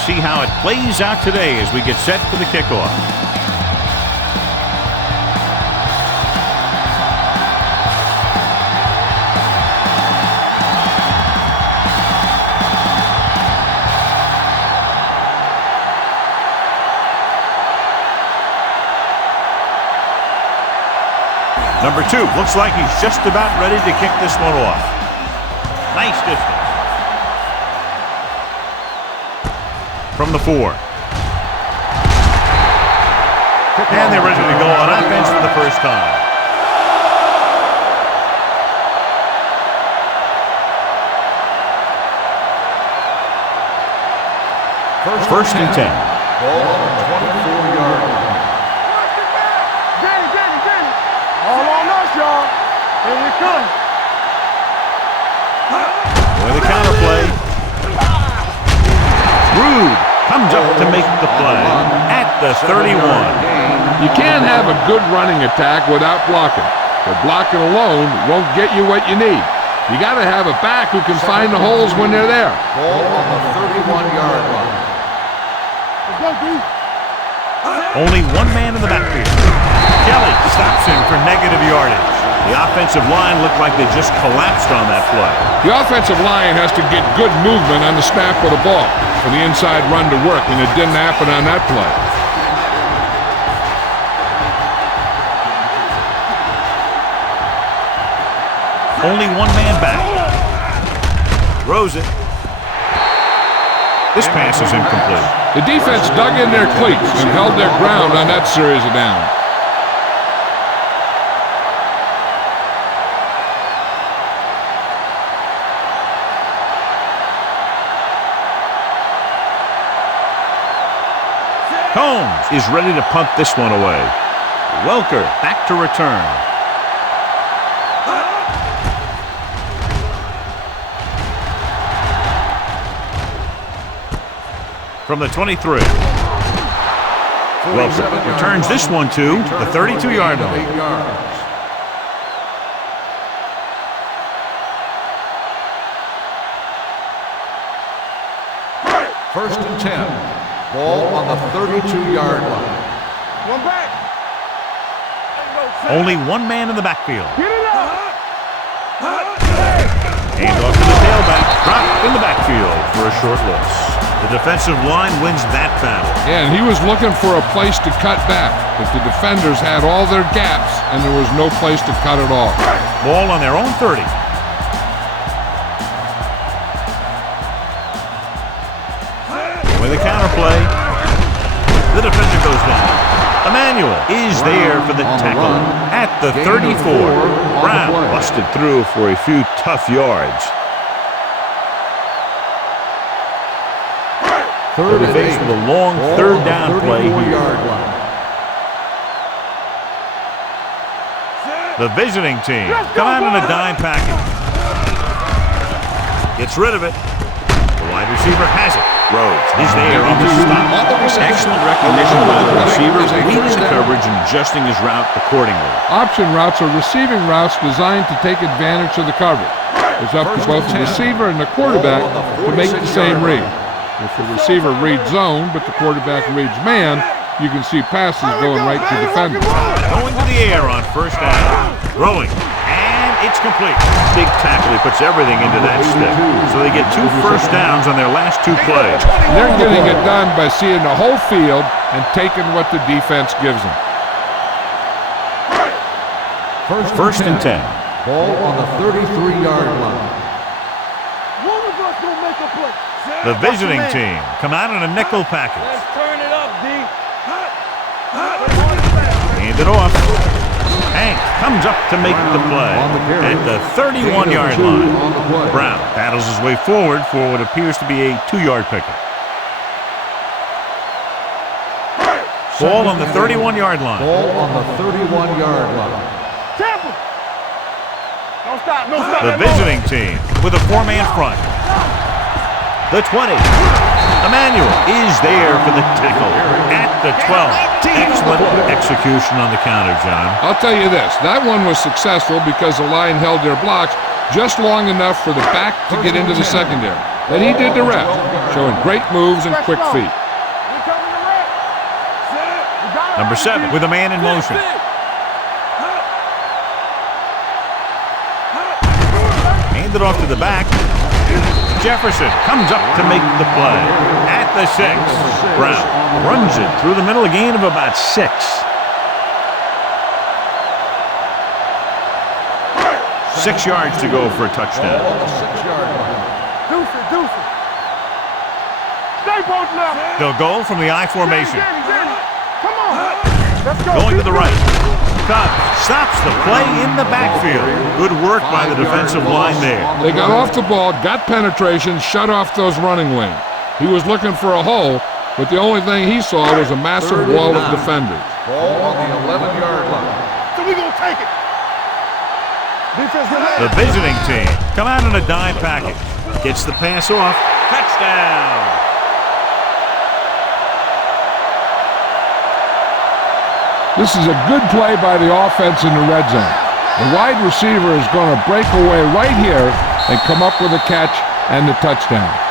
Let's see how it plays out today as we get set for the kickoff. Number 2 looks like he's just about ready to kick this one off. Nice distance. From the 4. And they're ready to go on offense for the first time. First and 10. Ball on the 24-yard line. All on us, y'all. Here we come. With a counter play. Rude comes up to make the play at the 31. You can't have a good running attack without blocking. But blocking alone won't get you what you need. You got to have a back who can find the holes when they're there. Ball on the 31-yard line. Let's go, D. Only one man in the backfield. Kelly stops him for negative yardage. The offensive line looked like they just collapsed on that play. The offensive line has to get good movement on the snap of the ball for the inside run to work, and it didn't happen on that play. Only one man back. Throws it. This pass is incomplete. The defense dug in their cleats and held their ground on that series of downs. Combs is ready to punt this one away. Welker back to return. From the 23. Welker returns this one to the 32-yard line. First and 10. Ball on the 32-yard line. One back. Only one man in the backfield. Get it up. Hand off to the tailback. Dropped in the backfield for a short loss. The defensive line wins that battle. Yeah, and he was looking for a place to cut back, but the defenders had all their gaps, and there was no place to cut it off. Ball on their own 30. With a counter play, the defender goes down. Emmanuel is there for the tackle at the 34. Brown busted through for a few tough yards. They'll be faced with a long third down play here. The visiting team come out in a dime package. Gets rid of it. The wide receiver has it. Rhodes is there on the stop. Excellent recognition by the receiver, reading the coverage and adjusting his route accordingly. Option routes are receiving routes designed to take advantage of the coverage. It's up to both the receiver and the quarterback to make the same read. If the receiver reads zone, but the quarterback reads man, you can see passes going right to defenders. Going to the air on first down. Throwing. And it's complete. Big tackle. He puts everything into that stick. So they get 2 first downs on their last 2 plays. They're getting it done by seeing the whole field and taking what the defense gives them. First and 10. Ball on the 33-yard line. One of us gonna make a play. The visiting team come out in a nickel package. Let's turn it up, D. Hand it off. Hank comes up to make the play at the 31-yard line. Brown battles his way forward for what appears to be a 2-yard pickup. Ball on the 31-yard line. Ball on the 31-yard line. Temple. Don't stop. No stop. The visiting team with a 4-man front. The 20. Emmanuel is there for the tackle at the 12. Excellent execution on the counter, John. I'll tell you this, that one was successful because the line held their blocks just long enough for the back to get into the secondary. Then he did the rest. showing great moves and quick feet. We coming to wreck. We got it. Number 7 with a man in motion. Handed off to the back. Jefferson comes up to make the play. At the 6, Brown runs it through the middle, a gain of about 6. 6 yards to go for a touchdown. Deuce it. Stay both left. They'll go from the I formation. Jenny. Come on. Let's go. Going to the right. Cobb stops the play in the backfield. Good work by the defensive line there. They got off the ball, got penetration, shut off those running lanes. He was looking for a hole, but the only thing he saw was a massive wall of defenders. Ball on the 11-yard line. So we gonna take it. The visiting team come out in a dime package. Gets the pass off. Touchdown. This is a good play by the offense in the red zone. The wide receiver is going to break away right here and come up with a catch and the touchdown.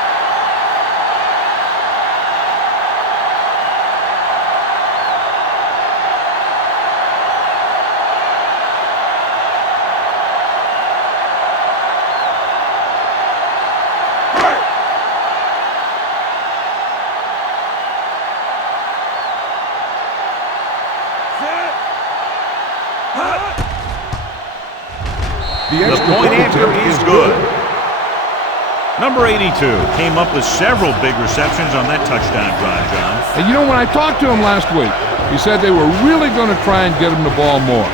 The point after is good. Number 82 came up with several big receptions on that touchdown drive, John. And you know, when I talked to him last week, he said they were really going to try and get him the ball more.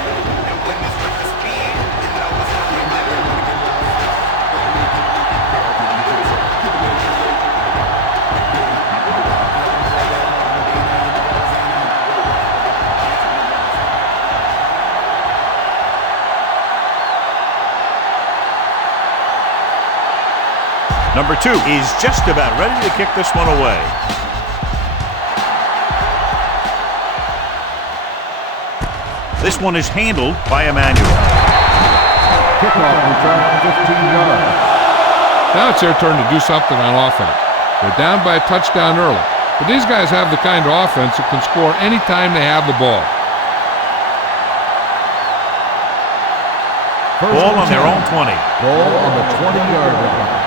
Number 2 is just about ready to kick this one away. This one is handled by Emmanuel. Kickoff return 15 yards. Now it's their turn to do something on offense. They're down by a touchdown early, but these guys have the kind of offense that can score anytime they have the ball. Ball on their own 20. Ball on the 20-yard line.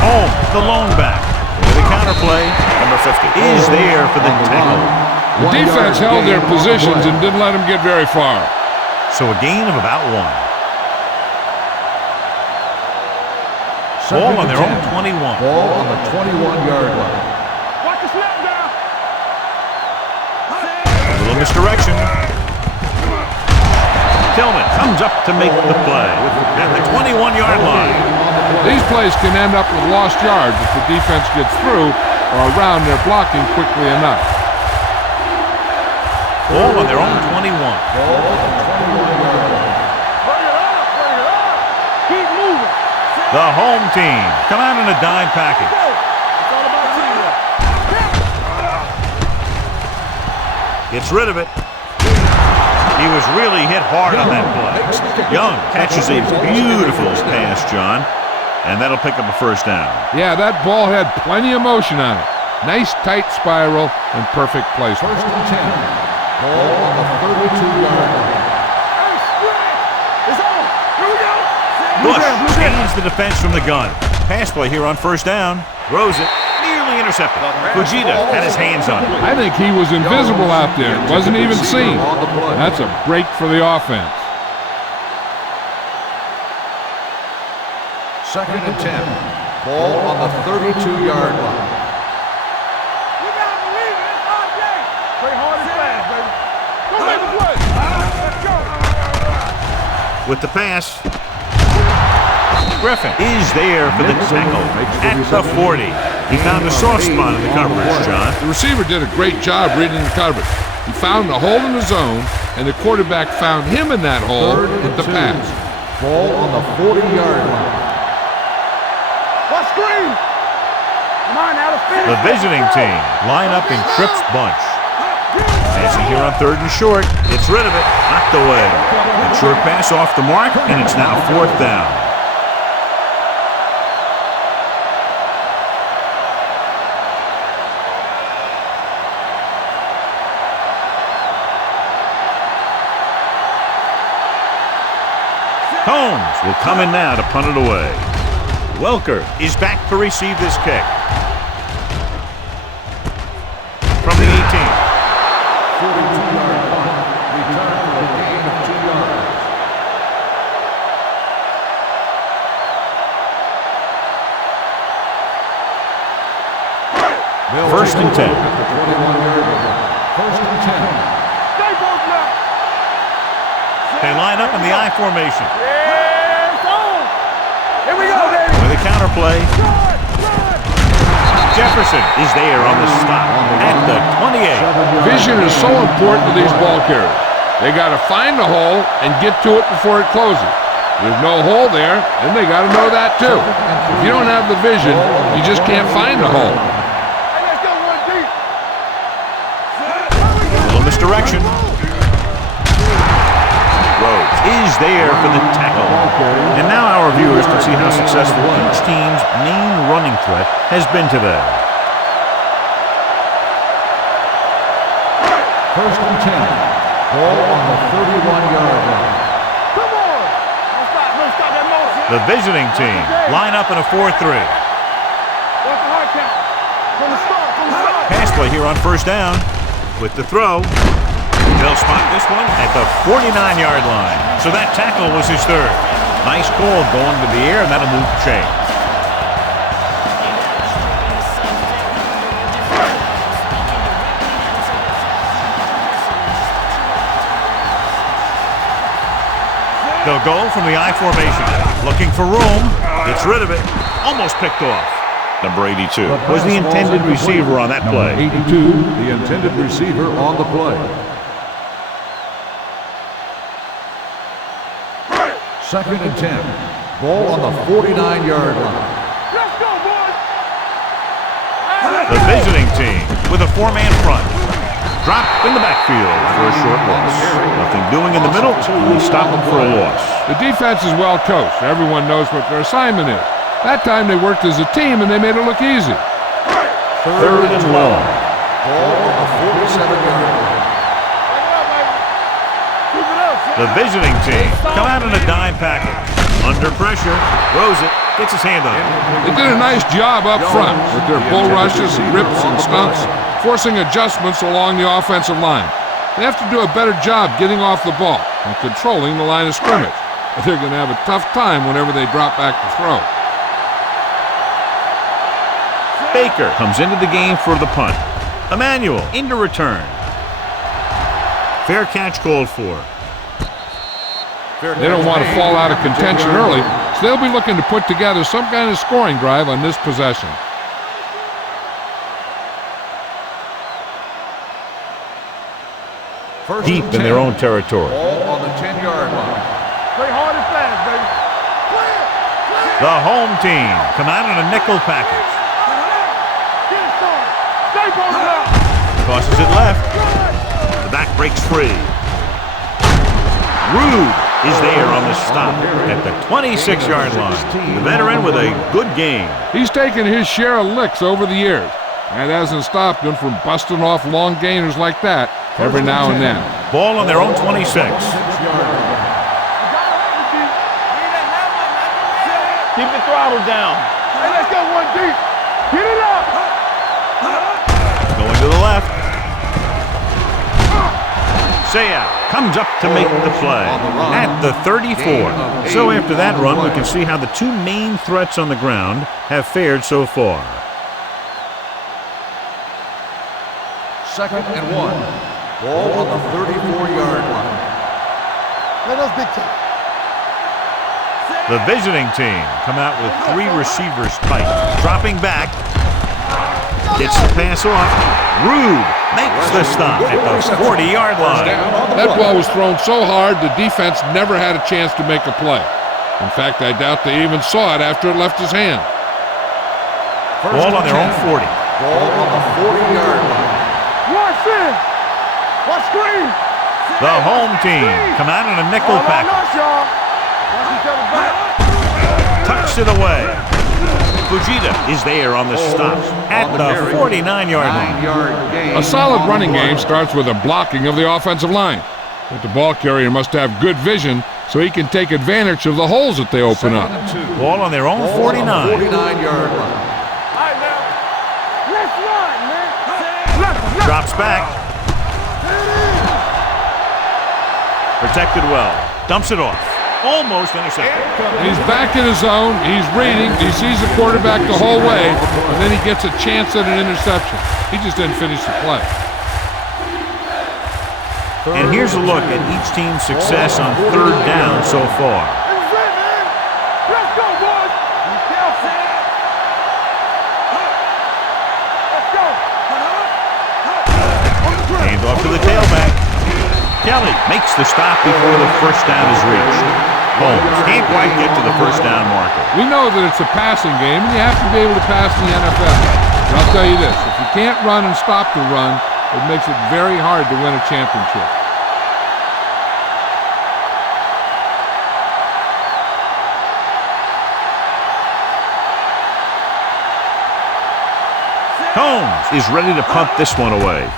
Home, the lone back. With a counterplay, number 50 is there for the tackle. The defense held their positions and didn't let them get very far. So a gain of about 1. Ball on their own 21. Ball on the 21-yard line. Watch the snap down. A little misdirection. Tillman comes up to make the play at the 21-yard line. These plays can end up with lost yards if the defense gets through or around their blocking quickly enough. Ball on their own 21. Ball on the 21-yard line. Bring it up. Keep moving. The home team come out in a dime package. It's all about teamwork. Gets rid of it. He was really hit hard on that play. Young catches a beautiful pass, John, and that'll pick up a first down. Yeah, that ball had plenty of motion on it. Nice tight spiral and perfect placement. 1st and 10. Ball on the 32-yard line. It's on. Here we go. Bush changes the defense from the gun. Pass play here on first down. Throws it. Nearly intercepted. Fujita had his hands on it. I think he was invisible out there. Wasn't even seen. That's a break for the offense. 2nd and 10. Ball on the 32-yard line. You gotta believe it. It's RJ. Play hard and fast, baby. Go make the play. Let's go. With the pass, Griffin is there for the tackle at the 40. He found a soft spot in the coverage, John. The receiver did a great job reading the coverage. He found a hole in the zone, and the quarterback found him in that hole with the pass. Ball on the 40-yard line. What screen? Come on now, let's finish. The visiting team line up in Tripp's bunch. Passing here on 3rd and short. Gets rid of it. Knocked away. A short pass off the mark, and it's now 4th down. Combs will come in now to punt it away. Welker is back to receive this kick. From the 18. 42-yard punt. Return for a gain of 2 yards. First and 10. 21-yard line. First and 10. Stay both now. They line up in the I formation. Yeah, it's on. Here we go, baby. With a counter play, Run, run. Jefferson is there on the stop at the 28. Vision is so important to these ball carriers. They got to find the hole and get to it before it closes. There's no hole there, and they got to know that too. If you don't have the vision, you just can't find the hole. Hey, let's go one deep. A little misdirection. Rhodes is there for the tackle. And now our viewers can see how successful each team's main running threat has been today. First and 10. Ball on the 31-yard line. Come on. Don't stop that motion. The visiting team line up in a 4-3. What's the hard count? From the start. Pass play here on first down. With the throw, they'll spot this one at the 49-yard line. So that tackle was his third. Nice call going to the air, and that'll move the chain. They'll go from the I formation. Looking for room. Gets rid of it. Almost picked off. Number 82 was the intended receiver on that play. 82, the intended receiver on the play. Second and 10. Ball on the 49-yard line. Let's go, boys. The visiting team with a 4-man front. Drop in the backfield for a short loss. Nothing doing in the middle. We stop them for a loss. The defense is well coached. Everyone knows what their assignment is. That time they worked as a team and they made it look easy. Third and long. Ball on the 47-yard line. The visiting team come out in a dime package. Under pressure, throws it, gets his hand on it. They did a nice job up front with their bull rushes, rips, and stunts, forcing adjustments along the offensive line. They have to do a better job getting off the ball and controlling the line of scrimmage. But they're going to have a tough time whenever they drop back to throw. Baker comes into the game for the punt. Emmanuel into return. Fair catch called for. They don't want to fall out of contention early, so they'll be looking to put together some kind of scoring drive on this possession. Deep in their own territory. Ball on the 10-yard line. Play hard and fast, baby. The home team come out in a nickel package. Get it started. Stay both now. Tosses it left. The back breaks free. Rude is there on the stop at the 26-yard line. The veteran with a good game. He's taken his share of licks over the years. That hasn't stopped him from busting off long gainers like that every now and then. Ball on their own 26. Keep the throttle down. Hey, let's go one deep. Get it up. Going to the left. Saya comes up to make the play at the 34. So after that run, we can see how the two main threats on the ground have fared so far. Second and 1. Ball on the 34-yard line. Let us big time. The visiting team come out with 3 receivers tight. Dropping back. Gets the pass off. Rude makes the stop at the 40-yard line. That ball was thrown so hard the defense never had a chance to make a play. In fact, I doubt they even saw it after it left his hand. Ball on their own 40. Ball on the 40-yard line. Watch in. Watch screen. The home team come out in a nickel All on package. us, y'all. Watch each other back. Tucks it away. Fujita is there on the stop at the 49-yard line. 9-yard gain. A solid running game starts with a blocking of the offensive line. But the ball carrier must have good vision so he can take advantage of the holes that they open up. Ball on their own 49. 49-yard line. All right, now. Let's run, man. Drops back. Protected well. Dumps it off. Almost intercepted. He's back in his zone. He's reading. He sees the quarterback the whole way, and then he gets a chance at an interception. He just didn't finish the play. And here's a look at each team's success on third down so far. Let's go, boys. Let's go. Hand off to the tailback. Kelly makes the stop before the first down is reached. Holmes can't quite get to the first down marker. We know that it's a passing game, and you have to be able to pass in the NFL. But I'll tell you this, if you can't run and stop the run, it makes it very hard to win a championship. Holmes is ready to punt this one away.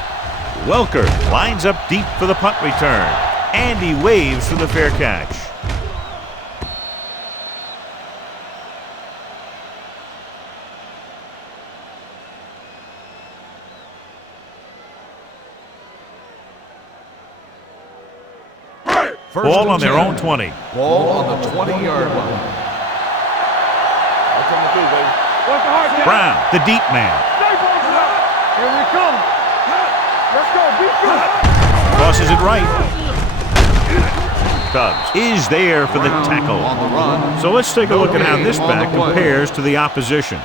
Welker lines up deep for the punt return. And he waves for the fair catch. Ball on their own 20. Ball on the 20-yard line. That's what we do, baby. What's the hard down? Brown, the deep man. Here we come. Let's go. Beat good. Crosses it right. Cubs is there for the tackle. On the run. So let's take a look at how this back compares to the opposition.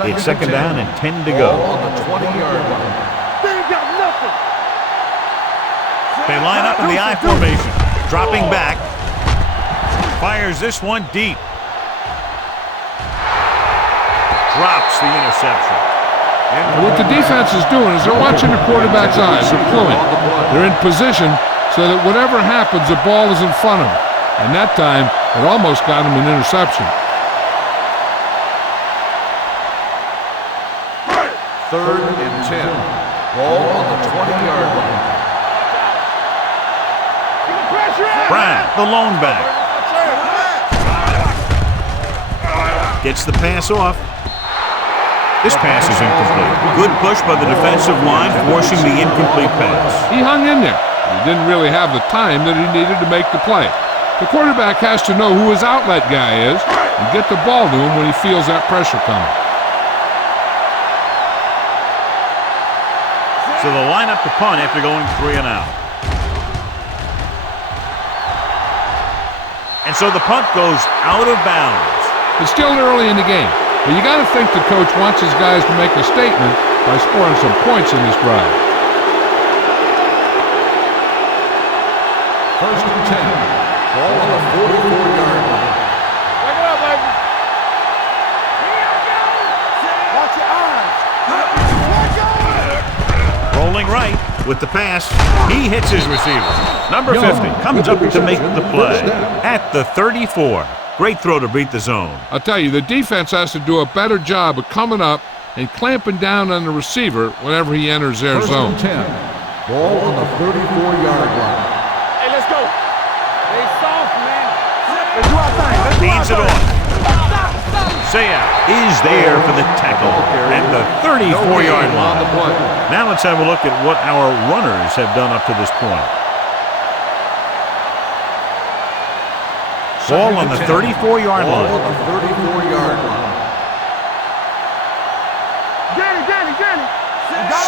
It's second down and 10 to go. Ball on the 20-yard line. They ain't got nothing. They line up in the I formation. Dropping back. Fires this one deep. Drops the interception. And what the defense is doing is they're watching the quarterback's eyes. They're pulling. They're in position so that whatever happens, the ball is in front of them. And that time, it almost got him an interception. Third and 10. Ball on the 20-yard line. Brown, the lone back. Gets the pass off. This pass is incomplete. Good push by the defensive line, forcing the incomplete pass. He hung in there. He didn't really have the time that he needed to make the play. The quarterback has to know who his outlet guy is and get the ball to him when he feels that pressure coming. So they'll line up the punt after going 3 and out. And so the punt goes out of bounds. It's still early in the game, but you got to think the coach wants his guys to make a statement by scoring some points in this drive. First and 10. Ball on the 44-yard line. Back it up, baby. Watch your eyes. Rolling right with the pass. He hits his receiver. Number 50 comes up to make the play at the 34. Great throw to beat the zone. I'll tell you, the defense has to do a better job of coming up and clamping down on the receiver whenever he enters their First zone. and 10. Ball on the 34-yard line. Hey, let's go. They soft, man. Let's do our thing. Let's do our Hands it thing. off. Saya is there for the tackle at the 34-yard On the line. play. Now let's have a look at what our runners have done up to this point. Ball on the 34-yard Ball line. on the 34-yard line. Danny.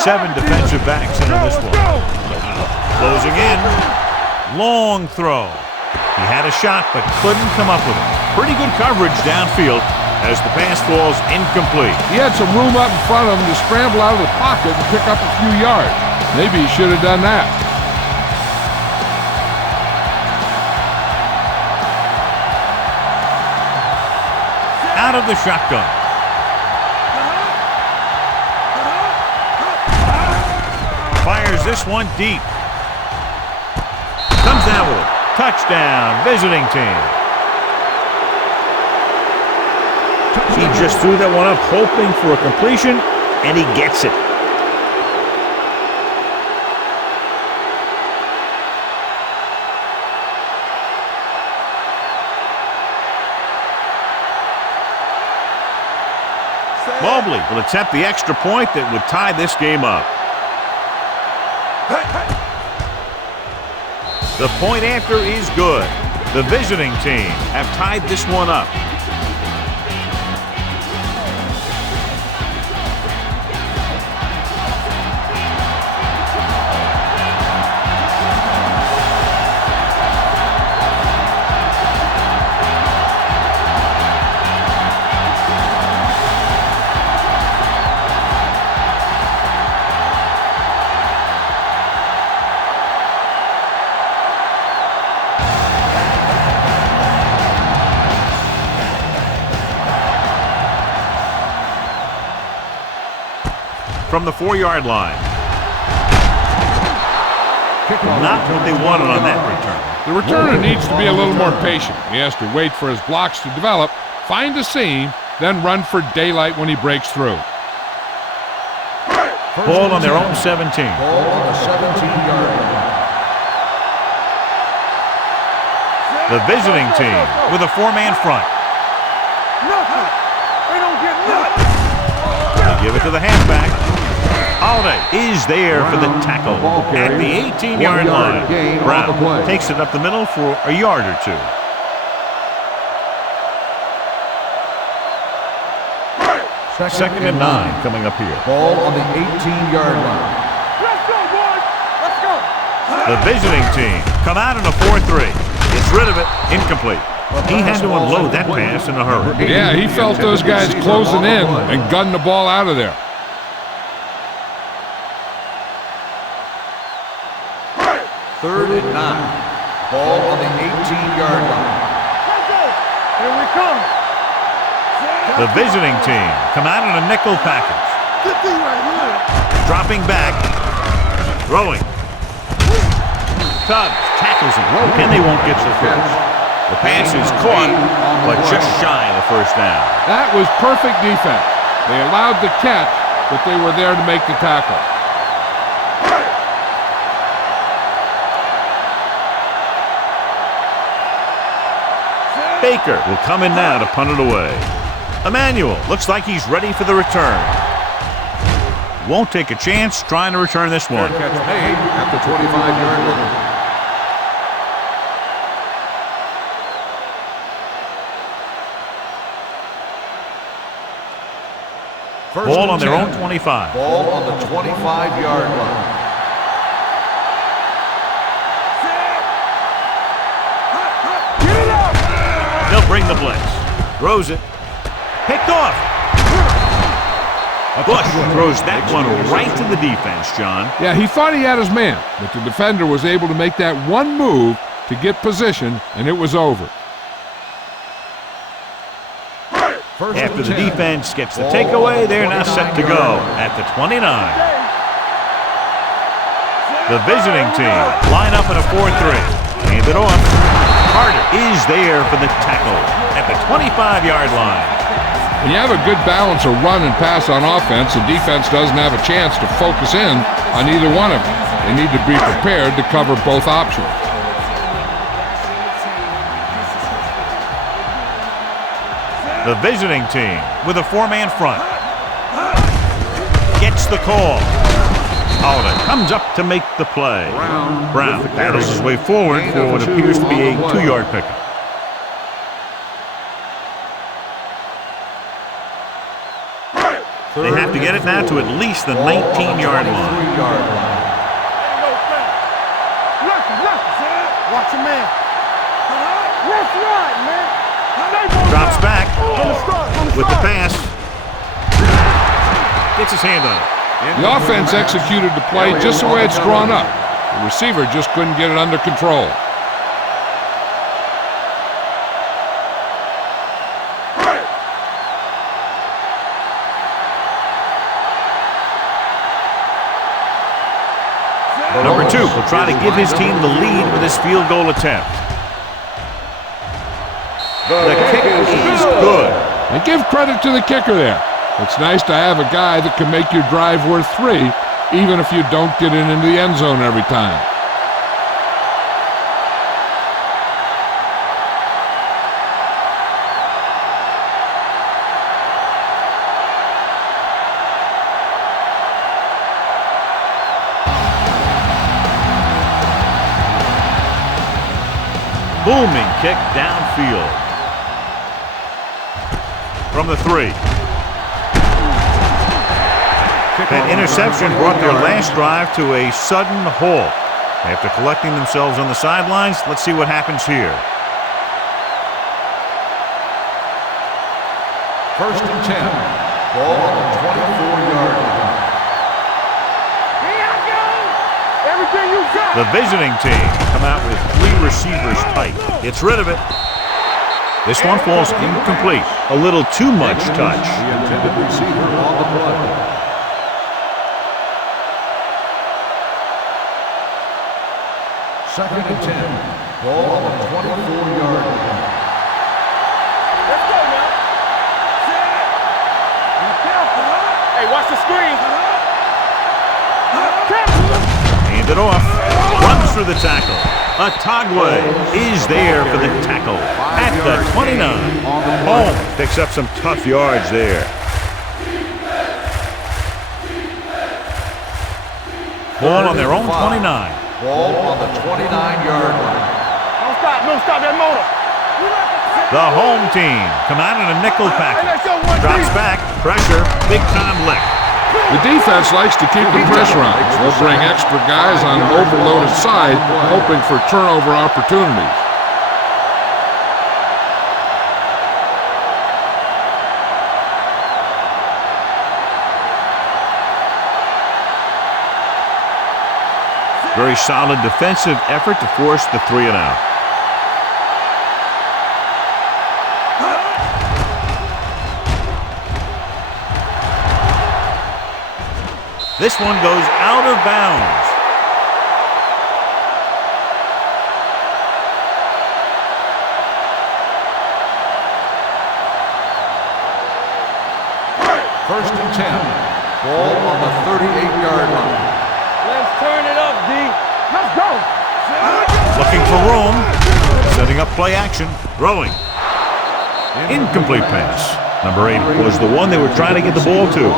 7 defensive backs in on this one. Closing in. Long throw. He had a shot but couldn't come up with it. Pretty good coverage downfield as the pass falls incomplete. He had some room up in front of him to scramble out of the pocket and pick up a few yards. Maybe he should have done that. Out of the shotgun. Fires this one deep. Comes down with it. Touchdown, visiting team. He just threw that one up hoping for a completion, and he gets it. Mobley will attempt the extra point that would tie this game up. The point after is good. The visiting team have tied this one up. From the 4-yard line. Not what they wanted on that return. The returner needs to be a little more patient. He has to wait for his blocks to develop, find a seam, then run for daylight when he breaks through. Ball on their own 17. Ball on the 17-yard line. The visiting team with a 4-man front. Nothing. They don't get nothing. They give it to the halfback. Holiday is there for the tackle at the 18-yard line. Brown takes it up the middle for a yard or two. Second and 9 coming up here. Ball on the 18-yard line. Let's go, boys. Let's go. The visiting team come out in a 4-3. Gets rid of it. Incomplete. He had to unload that pass in a hurry. Yeah, he felt those guys closing in and gunned the ball out of there. Third and 9. Ball on the 18-yard line. Let's go. Here we come. The visiting team come out in a nickel package. Good thing right here. Dropping back. Throwing. Tubbs tackles him, and they won't get the first. The pass is caught, but just shy of the first down. That was perfect defense. They allowed the catch, but they were there to make the tackle. Baker will come in now to punt it away. Emmanuel looks like he's ready for the return. Won't take a chance trying to return this one. Fair catch made at the 25-yard line. Ball on their own 25. Ball on the 25-yard line. They'll bring the blitz. Throws it. Picked off. Bush throws that one right to the defense, John. Yeah, he thought he had his man, but the defender was able to make that one move to get position, and it was over. After the defense gets the takeaway, they're now set to go at the 29. The visiting team line up in a 4-3. Hand it off. Carter is there for the tackle at the 25-yard line. When you have a good balance of run and pass on offense, the defense doesn't have a chance to focus in on either one of them. They need to be prepared to cover both options. The visiting team with a 4-man front. Gets the call. Holiday comes up to make the play. Brown battles his way forward for what appears to be a 2-yard pickup. They have to get it now to at least the 19-yard line. Watch him, man. Let's ride, man. Drops back with the pass. Gets his hand on it. The offense executed the play just the way it's drawn up. The receiver just couldn't get it under control. Number 2 will try to give his team the lead with his field goal attempt. The kick is good. And give credit to the kicker there. It's nice to have a guy that can make your drive worth 3, even if you don't get it into the end zone every time. booming kick downfield. From the 3. That interception brought their last drive to a sudden halt. After collecting themselves on the sidelines, let's see what happens here. 1st and 10. Ball on the 24-yard line. Here I go. Everything you got. The visiting team come out with 3 receivers tight. Gets rid of it. This one falls incomplete. A little too much touch. The intended receiver on the play. 2nd and 10. Ball on the 24-yard line. Let's go now. Be careful, huh? Hey, watch the screen. Hand it off. Runs through the tackle. Atagwe is there for the tackle at the 29. Home picks up some tough yards there. Ball on their own 29. Ball on the 29-yard line. Don't stop that motor. The home team come out in a nickel package. Drops back, pressure, big time lick. The defense likes to keep the pressure on. They'll bring extra guys on an overloaded side, hoping for turnover opportunities. Very solid defensive effort to force the 3 and out. This one goes out of bounds. First and 10. Ball on the 38-yard line. Let's turn it up, D. Let's go. Looking for room. Setting up play action. Throwing. Incomplete pass. Number 80 was the one they were trying to get the ball to.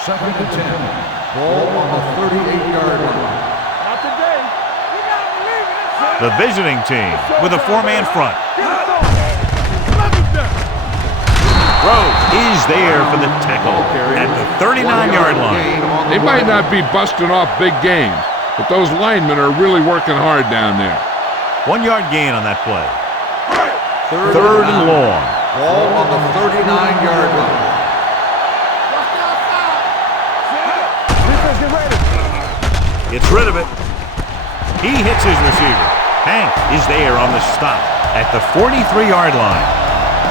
2nd and 10. Ball on the 38-yard line. Not today. You gotta believe it. The visiting team with a 4-man front. Rose is there for the tackle at the 39-yard line. They might not be busting off big games, but those linemen are really working hard down there. 1-yard gain on that play. Third and long. Ball on the 39-yard line. Gets rid of it. He hits his receiver. Hank is there on the stop at the 43-yard line.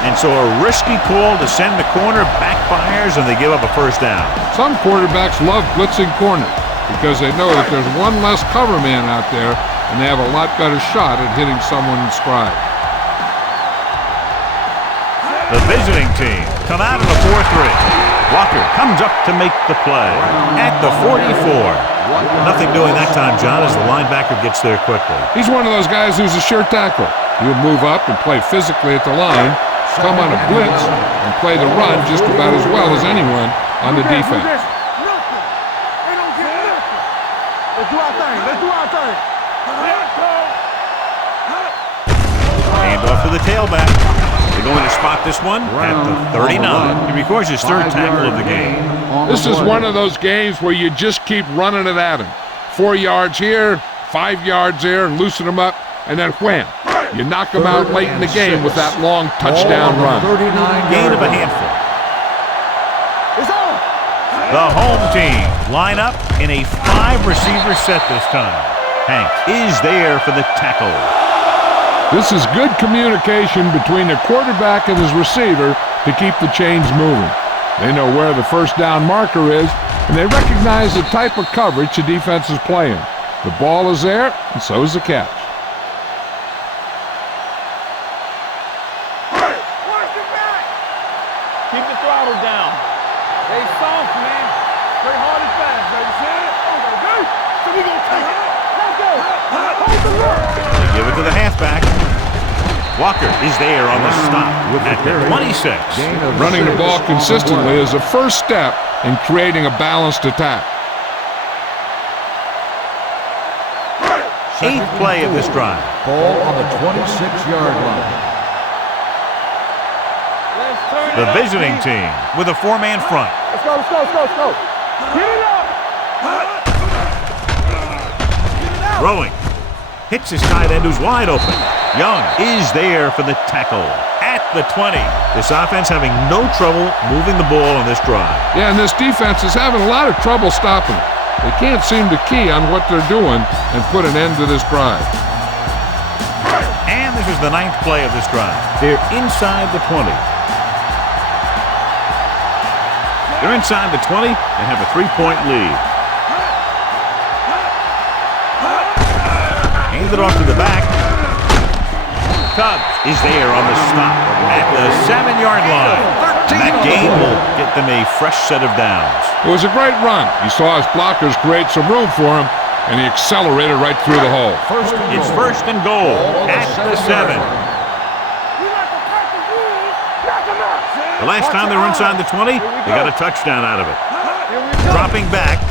And so a risky call to send the corner backfires and they give up a first down. Some quarterbacks love blitzing corners because they know that there's one less cover man out there and they have a lot better shot at hitting someone in stride. The visiting team come out of the 4-3. Walker comes up to make the play at the 44. Nothing doing that time, John, as the linebacker gets there quickly. He's one of those guys who's a sure tackler. He'll move up and play physically at the line, come on a blitz, and play the run just about as well as anyone on the defense. Let's do our thing. Let's do our thing. Hand off to the tailback. They're going to spot this one at the 39. He records his 3rd tackle of the game. This is one of those games where you just keep running it at him. 4 yards here, 5 yards there, and loosen him up, and then wham. You knock him out late in the game with that long touchdown run. Gain of a handful. The home team line up in a 5-receiver set this time. Hank is there for the tackle. This is good communication between the quarterback and his receiver to keep the chains moving. They know where the first down marker is, and they recognize the type of coverage the defense is playing. The ball is there, and so is the catch. Keep the throttle down. Stay soft, man. Play hard and fast, baby. See it? So we gonna take it. Let's go. Hold the look. They give it to the halfback. Walker is there on the stop at the 26. Running the ball consistently is the first step in creating a balanced attack. 8th play of this drive. Ball on the 26-yard line. Let's turn The it up, visiting Pete. team with a 4-man front. Let's go, let's go, let's go, let's go. Get it up. Throwing. Hits his tight end who's wide open. Young is there for the tackle at the 20. This offense having no trouble moving the ball on this drive. Yeah, and this defense is having a lot of trouble stopping it. They can't seem to key on what they're doing and put an end to this drive. And this is the 9th play of this drive. They're inside the 20. They're inside the 20 and have a 3-point lead. Hand it off to the back. Cubs is there on the stop at the 7-yard line. And that gain will get them a fresh set of downs. It was a great run. He saw his blockers create some room for him, and he accelerated right through the hole. It's first and goal at the 7. The last time they were inside the 20, they got a touchdown out of it. Dropping back.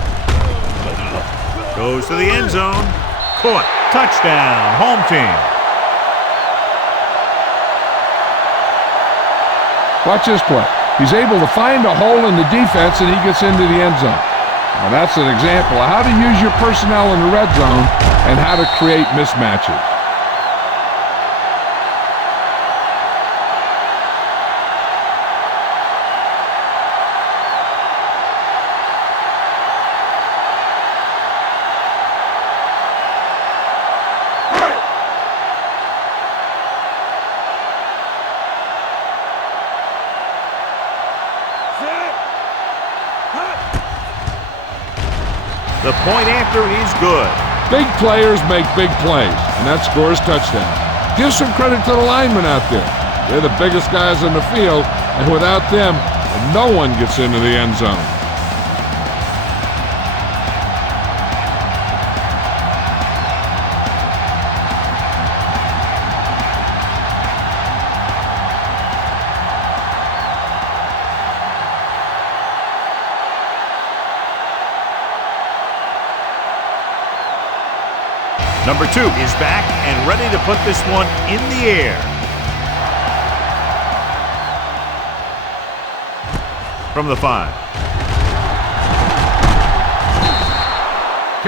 Goes to the end zone. Caught. Touchdown. Home team. Watch this play. He's able to find a hole in the defense, and he gets into the end zone. Now that's an example of how to use your personnel in the red zone and how to create mismatches. The point after is good. Big players make big plays, and that scores touchdown. Give some credit to the linemen out there. They're the biggest guys in the field, and without them, no one gets into the end zone. Number 2 is back and ready to put this one in the air. From the 5.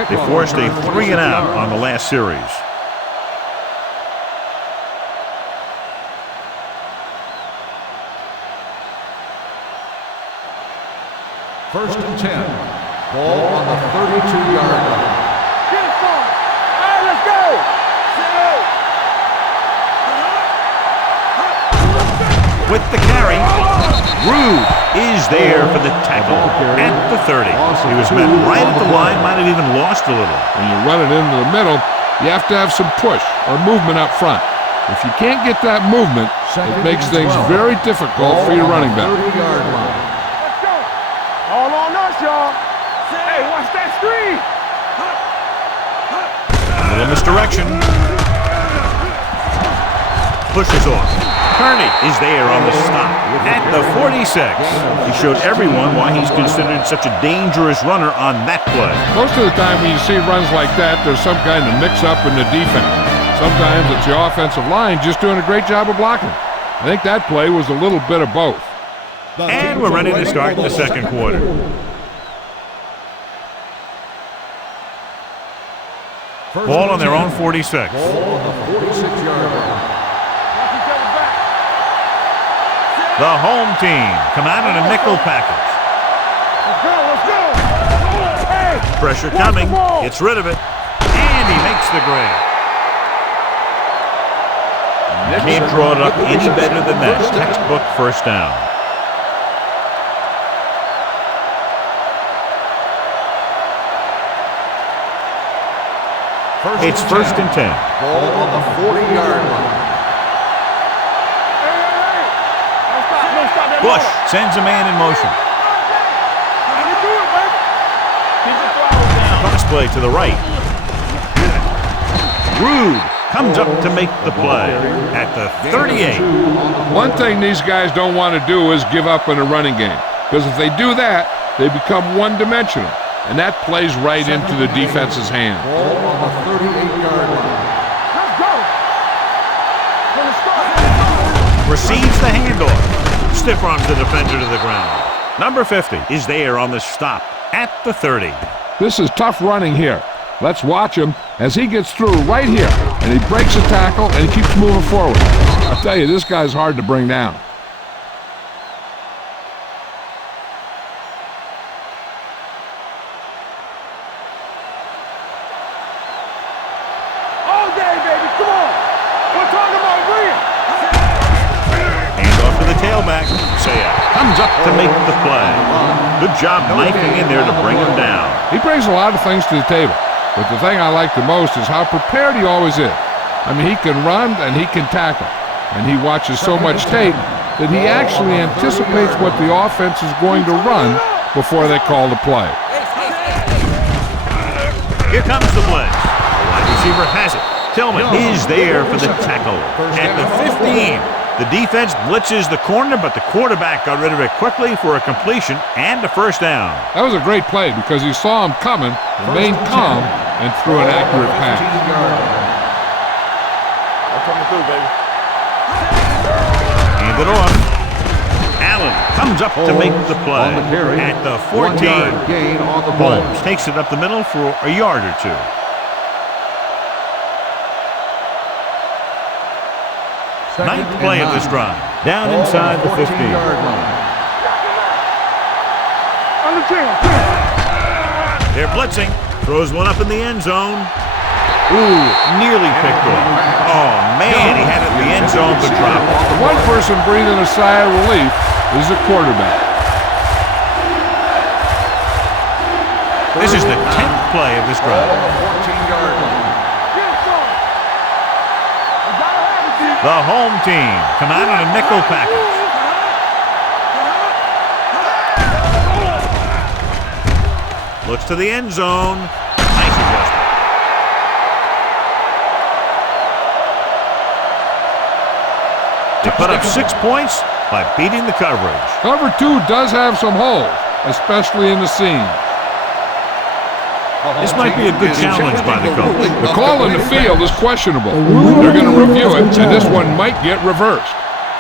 They forced a 3-and-out on the last series. First and 10. Ball on the 32-yard line. With the carry, Rude is there for the tackle at the 30. He was met right at the line, might have even lost a little. When you run it into the middle, you have to have some push or movement up front. If you can't get that movement, it makes things very difficult for your running back. Let's go. All on us, y'all. Hey, watch that screen. A little misdirection. Pushes off. Tourney is there on the stop at the 46. He showed everyone why he's considered such a dangerous runner on that play. Most of the time when you see runs like that, there's some kind of mix-up in the defense. Sometimes it's the offensive line just doing a great job of blocking. I think that play was a little bit of both. And we're ready to start the second quarter. Ball on their own 46. Ball on the 46-yard line. The home team come out in a nickel package. Let's go, let's go. Hey, Pressure coming, gets rid of it, and he makes the grab. Can't draw it up any better than that. Textbook first down. It's first and 10. Ball on the 40-yard line. Bush sends a man in motion. Cross play to the right. Rude comes up to make the play at the 38. One thing these guys don't want to do is give up in a running game, because if they do that, they become one-dimensional, and that plays right into the defense's hand. Ball on the 38-yard line. Receives the handoff. Stiff arms the defender to the ground. Number 50 is there on the stop at the 30. This is tough running here. Let's watch him as he gets through right here. And he breaks a tackle and he keeps moving forward. I'll tell you, this guy's hard to bring down. All day, baby, come on. We're talking about real. Handoff to the tailback. Saya comes up to make the play. Good job knifing in there to bring him down. He brings a lot of things to the table. But the thing I like the most is how prepared he always is. I mean, he can run and he can tackle. And he watches so much tape that he actually anticipates what the offense is going to run before they call the play. Here comes the blitz. The wide receiver has it. Tillman is there for the tackle. At the 15, the defense blitzes the corner, but the quarterback got rid of it quickly for a completion and a first down. That was a great play because he saw him coming, remained calm, and threw an accurate pass. I'm coming through, baby. Hand it off. Allen comes up to make the play. At the 14, gain on the play. Holmes takes it up the middle for a yard or two. Ninth play of this drive. Down inside the 15. On the 10. They're blitzing. Throws one up in the end zone. Ooh, nearly picked off. Oh, man, he had it in the end zone but dropped it. The one person breathing a sigh of relief is the quarterback. This is the 10th play of this drive. The home team come out in a nickel package. Looks to the end zone. Nice adjustment. They put up 6 points by beating the coverage. Cover 2 does have some holes, especially in the seam. This might be a good challenge by the coach. The call in the field is questionable. They're going to review it, and this one might get reversed.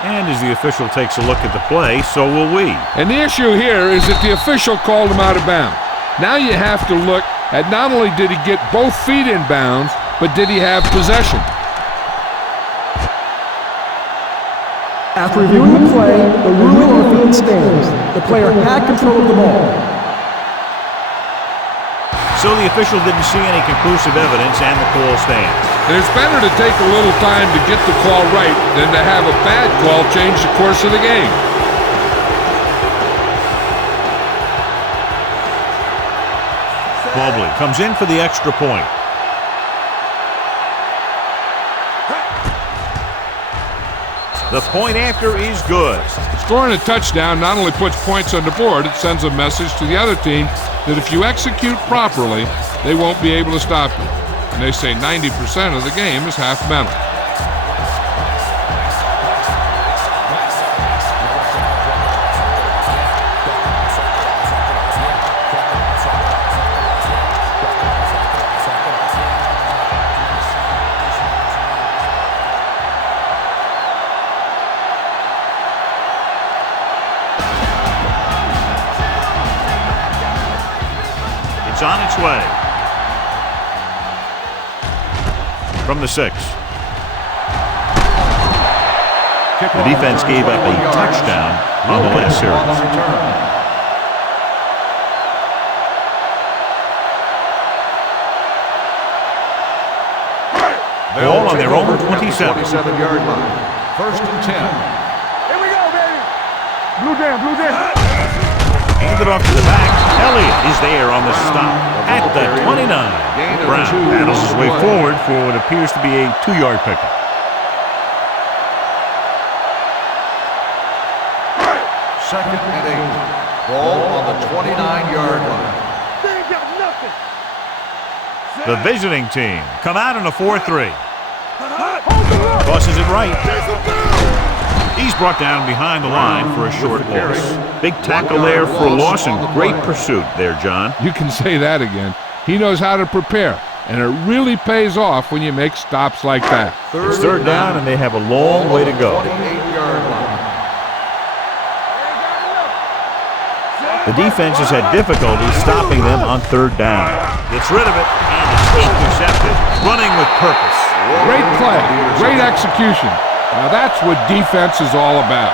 And as the official takes a look at the play, so will we. And the issue here is that the official called him out of bounds. Now you have to look at not only did he get both feet in bounds, but did he have possession? After reviewing the play, the ruling on the field stands. The player had control of the ball. So the official didn't see any conclusive evidence and the call stands. And it's better to take a little time to get the call right than to have a bad call change the course of the game. Mobley comes in for the extra point. The point after is good. Scoring a touchdown not only puts points on the board, it sends a message to the other team that if you execute properly, they won't be able to stop you. And they say 90% of the game is half mental. It's on its way. From the 6. The defense gave up a touchdown on the last series. Ball on their own 27-yard line. 1st and 10. Here we go, baby. Blue down, blue down. Handed off to the back. Elliott is there on the stop at the 29. Brown battles his way forward for what appears to be a 2-yard pickup. Second and 8. Ball on the 29-yard line. They ain't got nothing. The visiting team come out in a 4-3. Hold the rope. Tosses it right. He's brought down behind the line for a short loss. Big tackle there for a loss and great pursuit there, John. You can say that again. He knows how to prepare. And it really pays off when you make stops like that. It's third down, and they have a long way to go. 28-yard line. The defense has had difficulty stopping them on third down. Gets rid of it, and it's intercepted. Running with purpose. Great play, great execution. Now that's what defense is all about.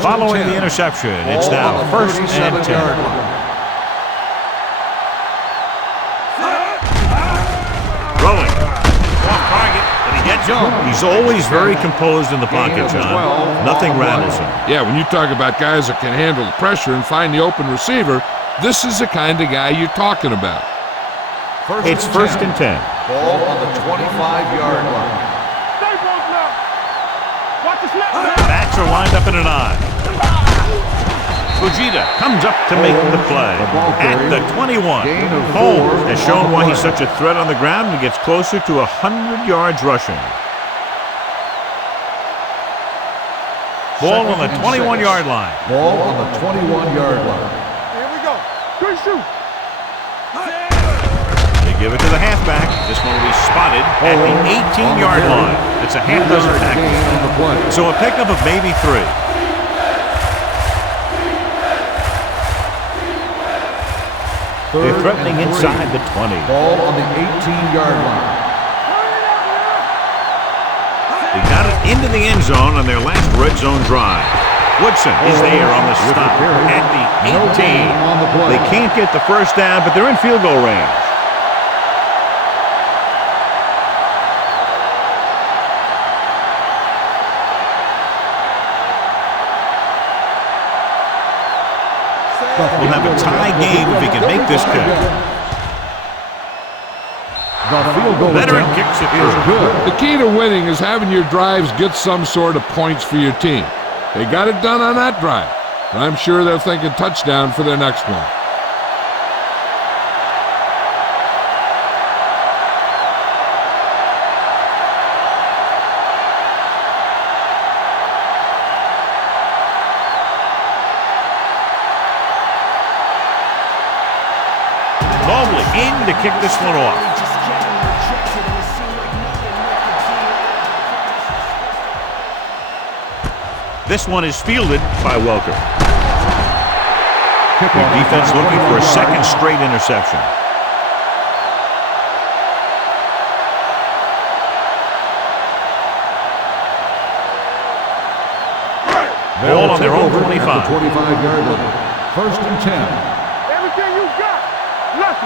Following the interception, it's now first and 10. Throwing. Off target, but he gets him. He's always very composed in the pocket, John. Nothing rattles him. Yeah, when you talk about guys that can handle the pressure and find the open receiver, this is the kind of guy you're talking about. It's first and 10. Ball on the 25-yard line. Stay close now. Watch the snap. Backs are lined up in an eye. Fujita comes up to make the play at the 21. Holmes has shown why he's such a threat on the ground and gets closer to 100 yards rushing. Ball on the 21-yard line. Ball on the 21-yard line. Here we go. Good shoot. They give it to the halfback. This one will be spotted at the 18-yard line. It's a half dozen tackles. So a pickup of maybe 3. They're threatening inside the 20. Ball on the 18-yard line. They got it into the end zone on their last red zone drive. Woodson is there on the stop at the 18. They can't get the first down, but they're in field goal range. We'll have a tie game if he can make this kick. The field goal Veteran kicks it through. The key to winning is having your drives get some sort of points for your team. They got it done on that drive, and I'm sure they're thinking touchdown for their next one. Mobley in to kick this one off. This one is fielded by Welker. The defense looking for a second straight interception. Ball on their own 25. 25-yard line. First and 10. Everything you got. Left.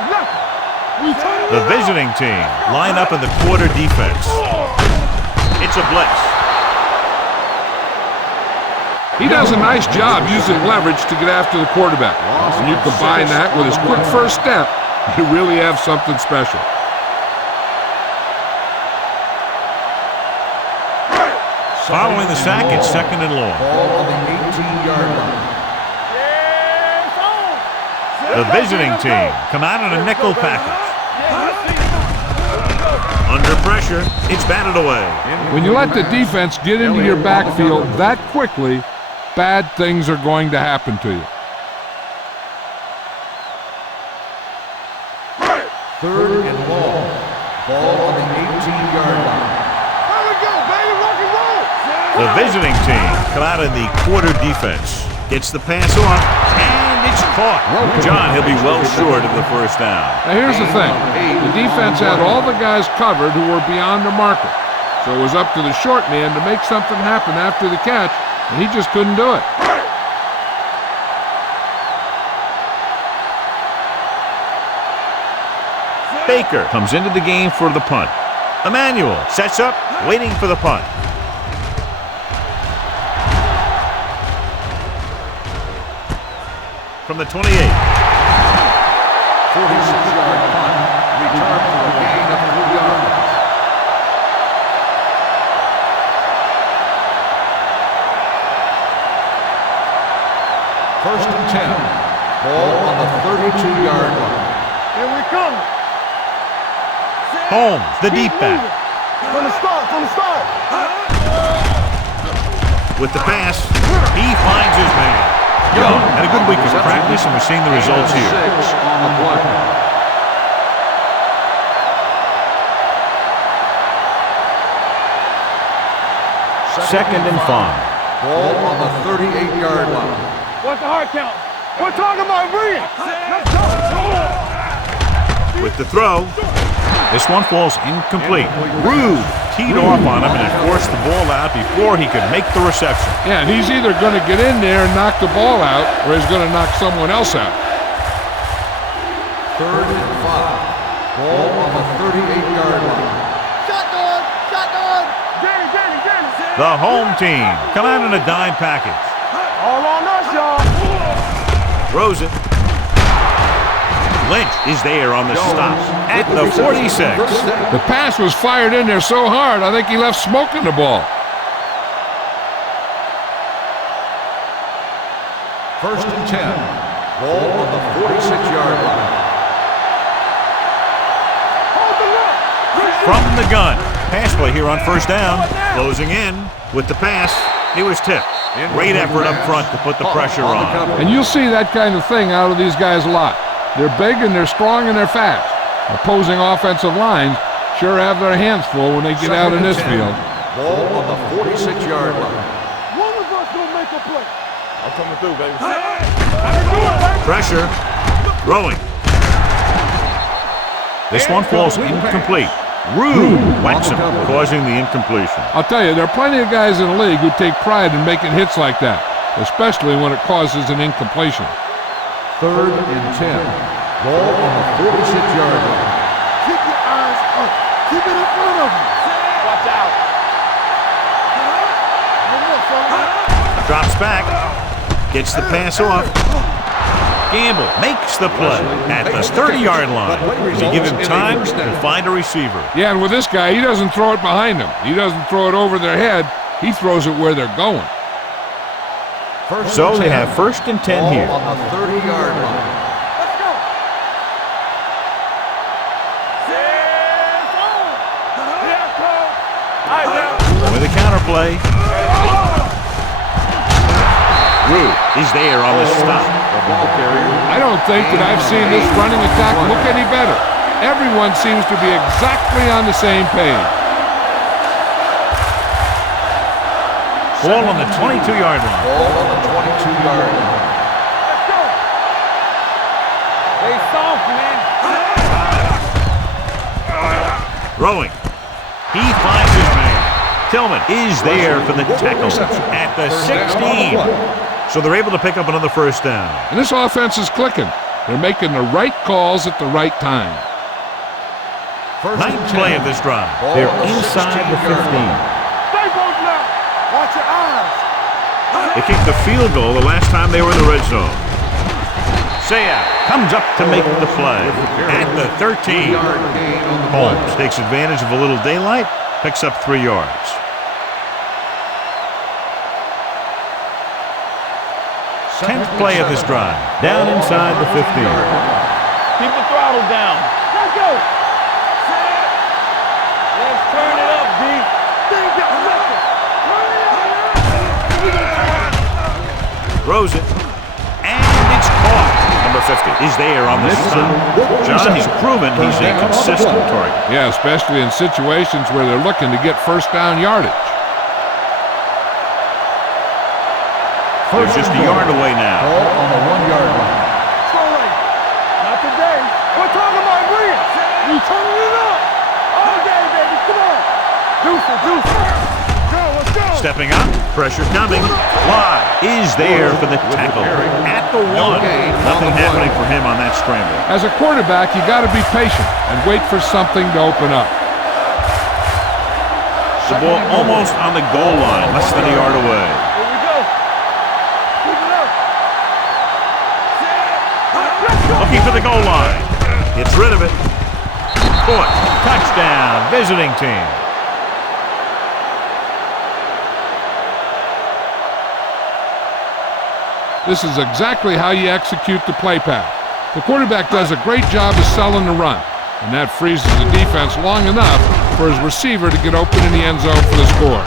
The visiting team line up in the quarter defense. It's a blitz. He does a nice job using leverage to get after the quarterback. When you combine that with his quick first step, you really have something special. Following the sack, it's second and long. Ball on the 18-yard line. The visiting team come out in a nickel package. Under pressure, it's batted away. When you let the defense get into your backfield that quickly, bad things are going to happen to you. Third and long. Ball on the 18-yard line. There we go, baby. Rock and roll. The visiting team come out in the quarter defense. Gets the pass off, and it's caught. John, he'll be well short of the first down. Now here's the thing. The defense had all the guys covered who were beyond the marker. So it was up to the short man to make something happen after the catch, and he just couldn't do it. Baker comes into the game for the punt. Emmanuel sets up, waiting for the punt. From the 28. 46-yard punt. Return for a gain of 3 yards. First and 10. Ball on the 32-yard line. Here we come. Holmes, the deep back. From the start, from the start. With the pass, he finds his man. Young had a good week of practice, and we're seeing the results here. 6 on the play. Second and 5. Ball on the 38-yard line. What's the hard count? We're talking about Reed. Let's go. With the throw, this one falls incomplete. Rude teed off on him and it forced the ball out before he could make the reception. Yeah, and he's either going to get in there and knock the ball out, or he's going to knock someone else out. 3rd and 5. Ball on the 38-yard line. Shotgun, shotgun. Danny. The home team come out in a dime package. All on us, y'all. Throws it. Lynch is there on the stop at the 46. The pass was fired in there so hard, I think he left smoke in the ball. 1st and 10. Ball on the 46-yard line. From the gun. Pass play here on 1st down. Closing in with the pass. He was tipped. Great effort up front to put the pressure on. And you'll see that kind of thing out of these guys a lot. They're big and they're strong and they're fast. Opposing offensive lines sure have their hands full when they get out in this field. Ball on the 46-yard line. One of us gonna make a play. I'm coming through, baby. Pressure. Throwing. This one falls incomplete. Rude whacks him, causing the incompletion. I'll tell you, there are plenty of guys in the league who take pride in making hits like that, especially when it causes an incompletion. 3rd and 10. Ball on the 46-yard line. Keep your eyes up. Keep it in front of you. Watch out. Drops back. Gets the pass off. Gamble makes the play at the 30-yard line. Does he give him time to find a receiver? Yeah, and with this guy, he doesn't throw it behind him. He doesn't throw it over their head. He throws it where they're going. So they have 1st and 10 here. On the 30-yard line. Let's go. With a counter play. Rude is there on the stop. I don't think that I've seen this running attack look any better. Everyone seems to be exactly on the same page. Ball on the 22-yard line. Ball on the 22-yard line. Let's go. They soft, man. Throwing. He finds his man. Tillman is there for the tackle at the 16. So they're able to pick up another 1st down. And this offense is clicking. They're making the right calls at the right time. 9th play of this drive. They're inside the 15. Stay both now. Watch your eyes. They kicked the field goal the last time they were in the red zone. Saya comes up to make the play at the 13. Holmes takes advantage of a little daylight, picks up 3 yards. 10th play of this drive. Down inside the 15. Keep the throttle down. Let's go. Let's turn it up, D. Throws it. And it's caught. Number 50 is there on the stop. John, he's proven he's a consistent target. Yeah, especially in situations where they're looking to get 1st down yardage. They're just a yard away now. Ball on the 1-yard line. Troy. Not today. We're talking about Reed. You turning it up. All day, baby. Come on. Deuce. Go, let's go. Stepping up. Pressure coming. Wide is there for the tackle at the 1. Nothing happening for him on that scramble. As a quarterback, you got to be patient and wait for something to open up. The ball almost on the goal line, less than a yard away. Here we go. Keep it up. Looking for the goal line. Gets rid of it. Caught. Touchdown. Visiting team. This is exactly how you execute the play pass. The quarterback does a great job of selling the run. And that freezes the defense long enough for his receiver to get open in the end zone for the score.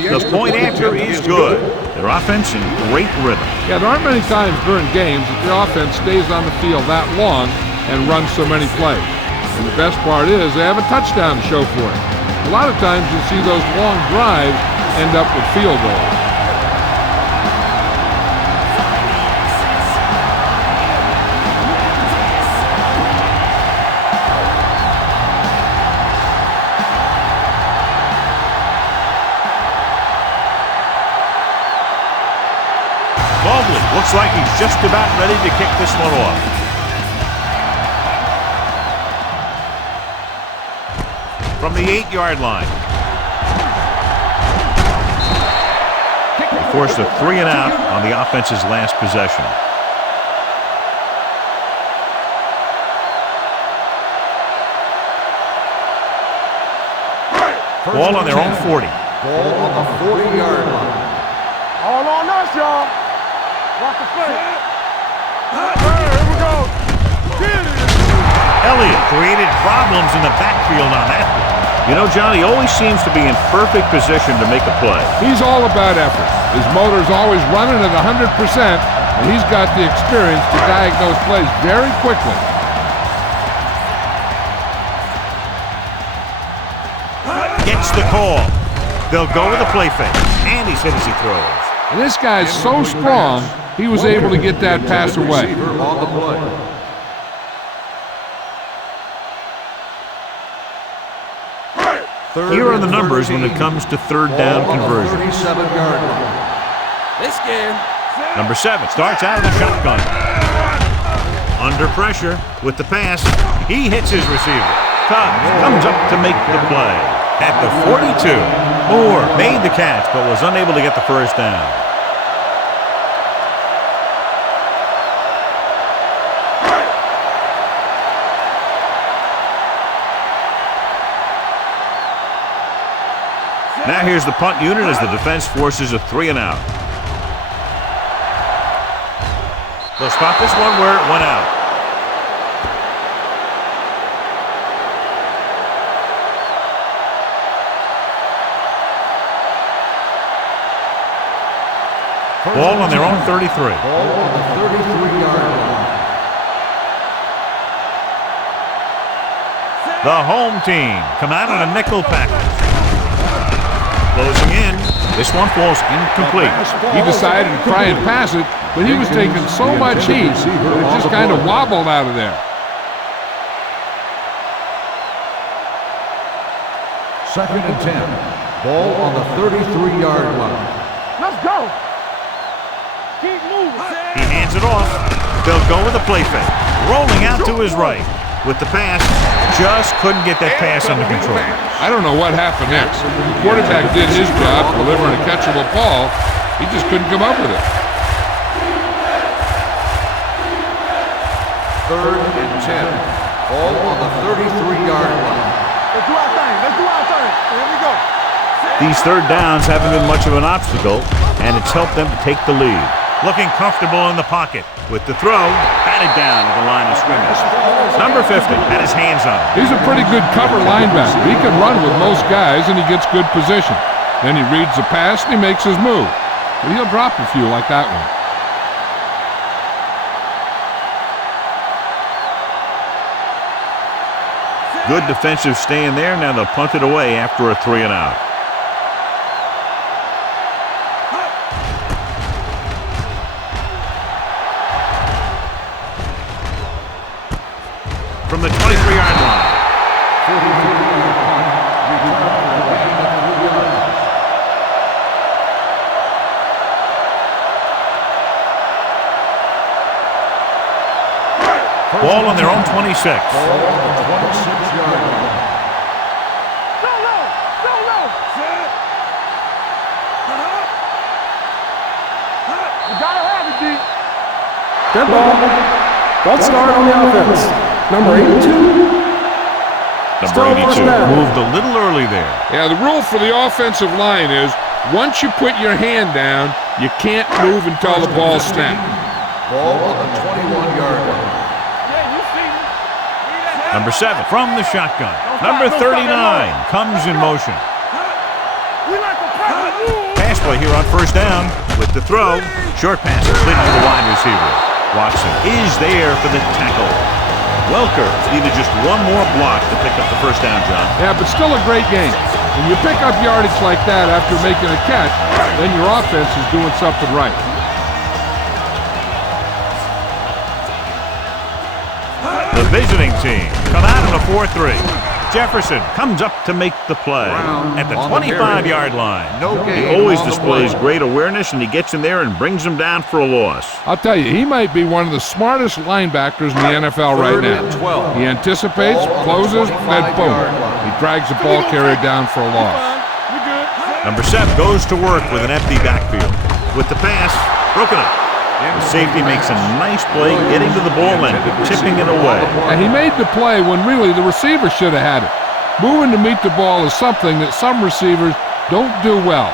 The point after is good. Their offense in great rhythm. Yeah, there aren't many times during games that the offense stays on the field that long and runs so many plays. And the best part is they have a touchdown to show for it. A lot of times you'll see those long drives end up with field goals. Looks like he's just about ready to kick this one off. From the 8-yard line. Forced a 3 and out on the offense's last possession. Ball on their own 40. Ball on the 40-yard line. All on us, y'all. Watch the play. Here we go. Get it. Elliott created problems in the backfield on that one. You know, John, he always seems to be in perfect position to make a play. He's all about effort. His motor's always running at 100%, and he's got the experience to diagnose plays very quickly. Gets the call. They'll go with a play fake, and he's hit as he throws. And this guy's so strong, he was able to get that pass away. On the play. Here are the numbers when it comes to third down conversion. 37-yard line. They scared. Number 7 starts out of the shotgun. Under pressure with the pass. He hits his receiver. Tubbs comes up to make the play. At the 42, Moore made the catch but was unable to get the first down. Now here's the punt unit as the defense forces a 3 and out. They'll spot this one where it went out. Ball on their own 33. Ball on the 33-yard line. The home team come out in a nickel package. Closing in. This one falls incomplete. He decided to try and pass it, but he was taking so much heat, it just kind of wobbled out of there. Second and 10. Ball on the 33-yard line. Let's go. Keep moving. He hands it off. They'll go with a play fake. Rolling out to his right. With the pass, just couldn't get that pass under control. I don't know what happened next. The quarterback did his job delivering a catchable ball. He just couldn't come up with it. Third and 10. Ball on the 33-yard line. Let's do our thing. Let's do our thing. Here we go. These third downs haven't been much of an obstacle, and it's helped them to take the lead. Looking comfortable in the pocket. With the throw, batted down at the line of scrimmage. Number 50 had his hands on it. He's a pretty good cover linebacker. He can run with most guys, and he gets good position. Then he reads the pass, and he makes his move. But he'll drop a few like that one. Good defensive stand there. Now they'll punt it away after a 3 and out. From the 23-yard line. Ball on their own 26. Ball on the 26-yard line. Go low. Go low. You gotta have it, D. Good ball. Good start on the offense. Number 82. Number 82 moved a little early there. Yeah, the rule for the offensive line is once you put your hand down, you can't move until the ball snaps. Ball on the 21-yard line. Yeah, you see me. Number 7 from the shotgun. Number 39 comes in motion. We like to press the move. Pass play here on first down with the throw. Short pass completed to the wide receiver. Watson is there for the tackle. Welker needed just one more block to pick up the first down, John. Yeah, but still a great game. When you pick up yardage like that after making a catch, then your offense is doing something right. The visiting team come out in a 4-3. Jefferson comes up to make the play at the 25-yard line. He always displays great awareness, and he gets in there and brings them down for a loss. I'll tell you, he might be one of the smartest linebackers in the NFL right now. He anticipates, closes, then boom, he drags the ball carrier down for a loss. Number 7 goes to work with an empty backfield. With the pass, broken up. The safety makes a nice play getting to the ball and tipping it away. And he made the play when really the receiver should have had it. Moving to meet the ball is something that some receivers don't do well.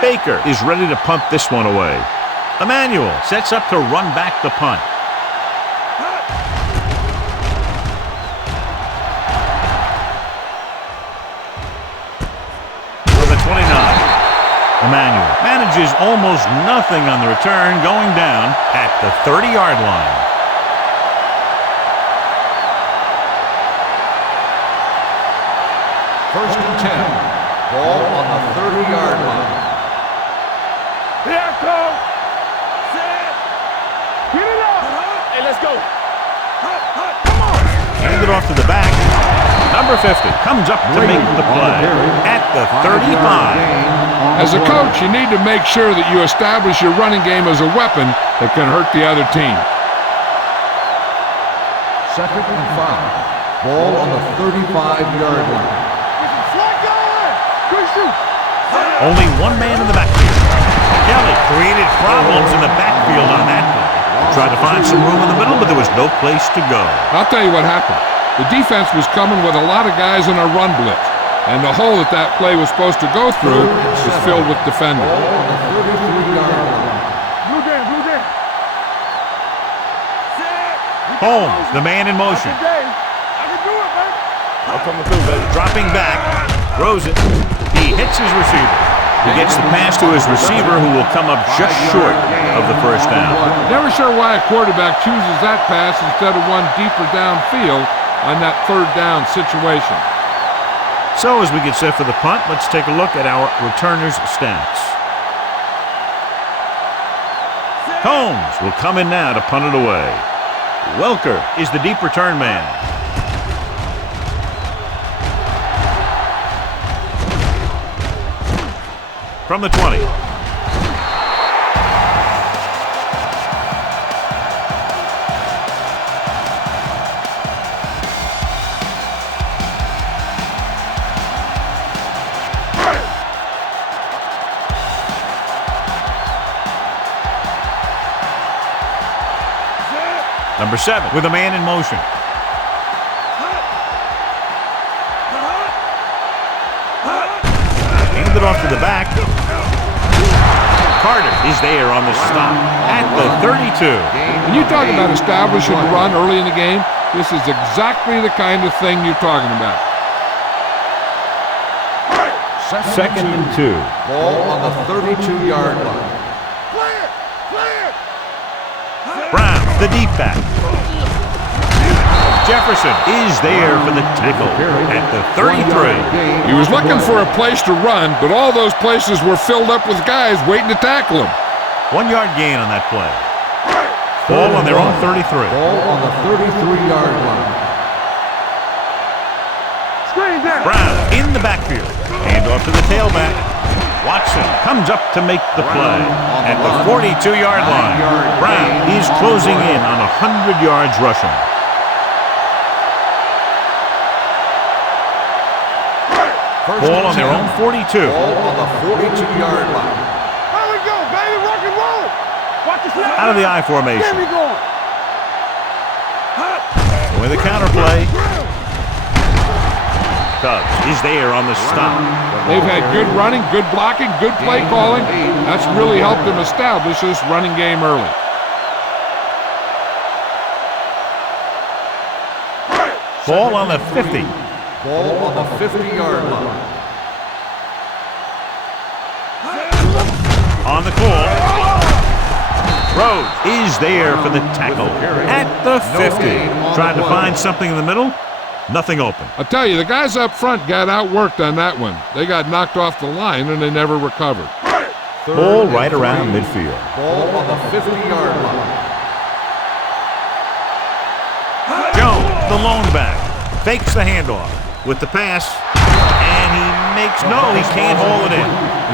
Baker is ready to punt this one away. Emmanuel sets up to run back the punt. Emmanuel manages almost nothing on the return, going down at the 30-yard line. First and 10. Ball on the 30-yard line. Here I come. Set. Get it up. Hey, let's go. Come on. Hand it off to the back. Number 50 comes up to make the play at the 35. As a coach, you need to make sure that you establish your running game as a weapon that can hurt the other team. Second and 5. Ball on the 35-yard line. Good shoot. Only one man in the backfield. Kelly created problems in the backfield on that play. Tried to find some room in the middle, but there was no place to go. I'll tell you what happened. The defense was coming with a lot of guys in a run blitz, and the hole that play was supposed to go through was filled with defenders. Ball on the 33-yard line. Blue game, blue game. Holmes, the man in motion. I can do it, man. Up on the field, dropping back, throws it. He hits his receiver. He gets the pass to his receiver, who will come up just short of the first down. Never sure why a quarterback chooses that pass instead of one deeper downfield on that third down situation. So as we get set for the punt, let's take a look at our returners' stats. Holmes will come in now to punt it away. Welker is the deep return man. From the 20. Number 7 with a man in motion. Hand it off to the back. Carter is there on the stop at the 32. When you talk about establishing the run early in the game, this is exactly the kind of thing you're talking about. Second and 2. Ball on the 32-yard line. Brown, the deep back. Jefferson is there for the tackle at the 33. He was looking for a place to run, but all those places were filled up with guys waiting to tackle him. 1 yard gain on that play. Ball on their own 33. Ball on the 33-yard line. Screen down. Brown in the backfield. Hand off to the tailback. Watson comes up to make the play at the 42-yard line. Brown is closing in on 100 yards rushing. Ball on their own 42. Ball on the 42-yard line. There we go, baby. Rock and roll. Watch the snap. Out of the I formation. There we go. With a counter play. Cubs is there on the stop. They've had good running, good blocking, good play calling. That's really helped them establish this running game early. Ball on the 50. Ball on the 50-yard line. On the call. Rhodes is there for the tackle at the 50. Trying to find something in the middle. Nothing open. I'll tell you, the guys up front got outworked on that one. They got knocked off the line and they never recovered. Ball right around midfield. Ball on the 50-yard line. Jones, the lone back, fakes the handoff with the pass, and he makes no, he can't hold it in.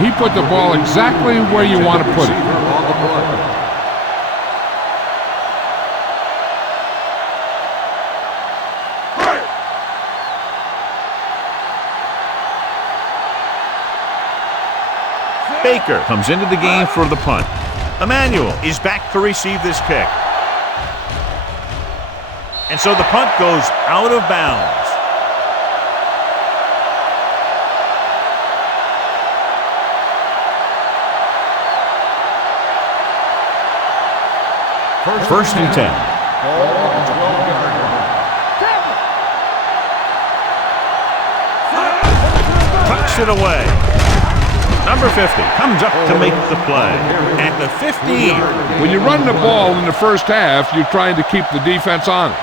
He put the ball exactly where you want to put it. On the play. Baker comes into the game for the punt. Emmanuel is back to receive this kick. And so the punt goes out of bounds. First and 10. Ball on the 12-yard line. Tucks it away. Number 50 comes up to make the play at the 15. When you run the ball in the first half, you're trying to keep the defense honest.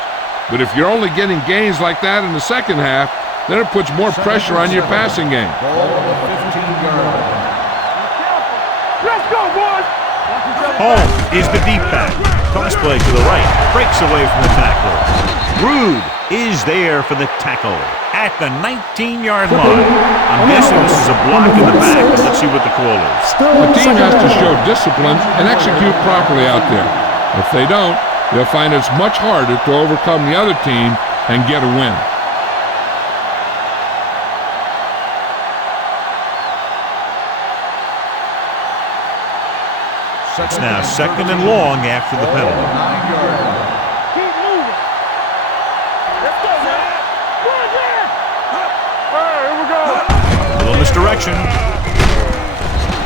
But if you're only getting gains like that in the second half, then it puts more pressure on your passing game. Ball on the 15-yard line. Let's go, boys. Holmes is the deep back. Toss play to the right. Breaks away from the tackler. Rude is there for the tackle at the 19-yard line. I'm guessing this is a block in the back. Let's see what the call is. The team has to show discipline and execute properly out there. If they don't, they'll find it's much harder to overcome the other team and get a win. It's now second and long after the penalty. 9-yard line. Keep moving. Let's go, man. Go again. All right, here we go. A little misdirection.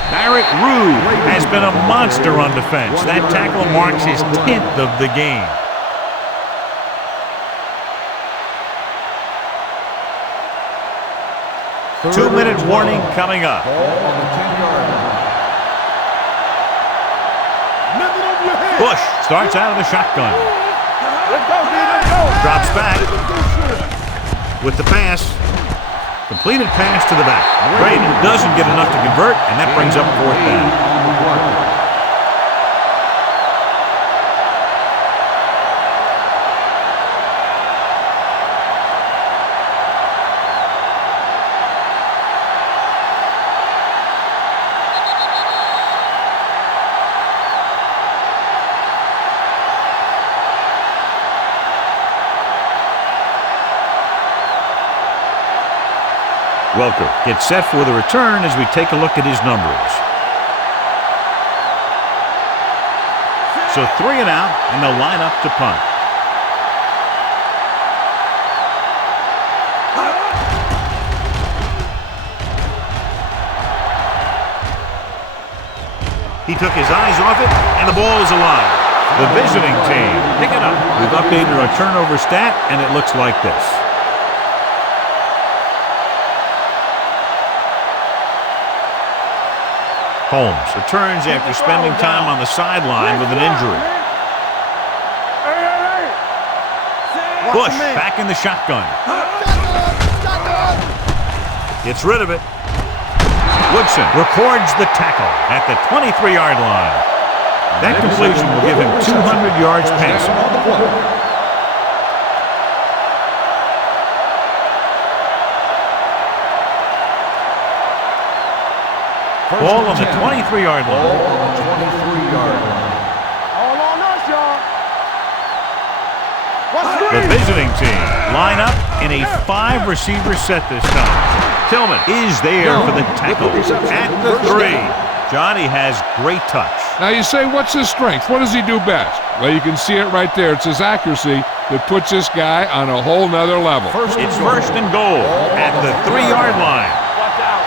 Barrett Rude has been a monster on defense. That tackle marks his 10th of the game. Two-minute warning coming up. Ball on the 10-yard line. Nothing over your head. Bush starts out of the shotgun. Let's go, dude. Let's go. Drops back with the pass. Completed pass to the back. Braden doesn't get enough to convert, and that brings up fourth down. On the play. Welker gets set for the return as we take a look at his numbers. So 3 and out, and they'll line up to punt. He took his eyes off it, and the ball is alive. The visiting team pick it up. We've updated our turnover stat, and it looks like this. Holmes returns after spending time on the sideline with an injury. Bush back in the shotgun. Gets rid of it. Woodson records the tackle at the 23-yard line. That completion will give him 200 yards passing. On the play. Ball on the 23-yard Ball line. on the 23-yard line. All on us, y'all. What's The visiting team line up in a 5-receiver set this time. Tillman is there for the tackle at the 3. Johnny has great touch. Now you say, what's his strength? What does he do best? Well, you can see it right there. It's his accuracy that puts this guy on a whole nother level. It's first and goal at the 3-yard line. Watch out.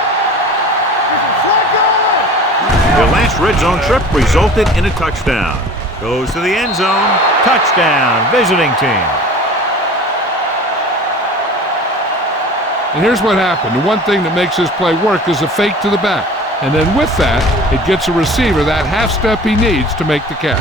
Their last red zone trip resulted in a touchdown. Goes to the end zone. Touchdown, visiting team. And here's what happened. The one thing that makes this play work is a fake to the back. And then with that, it gets a receiver that half step he needs to make the catch.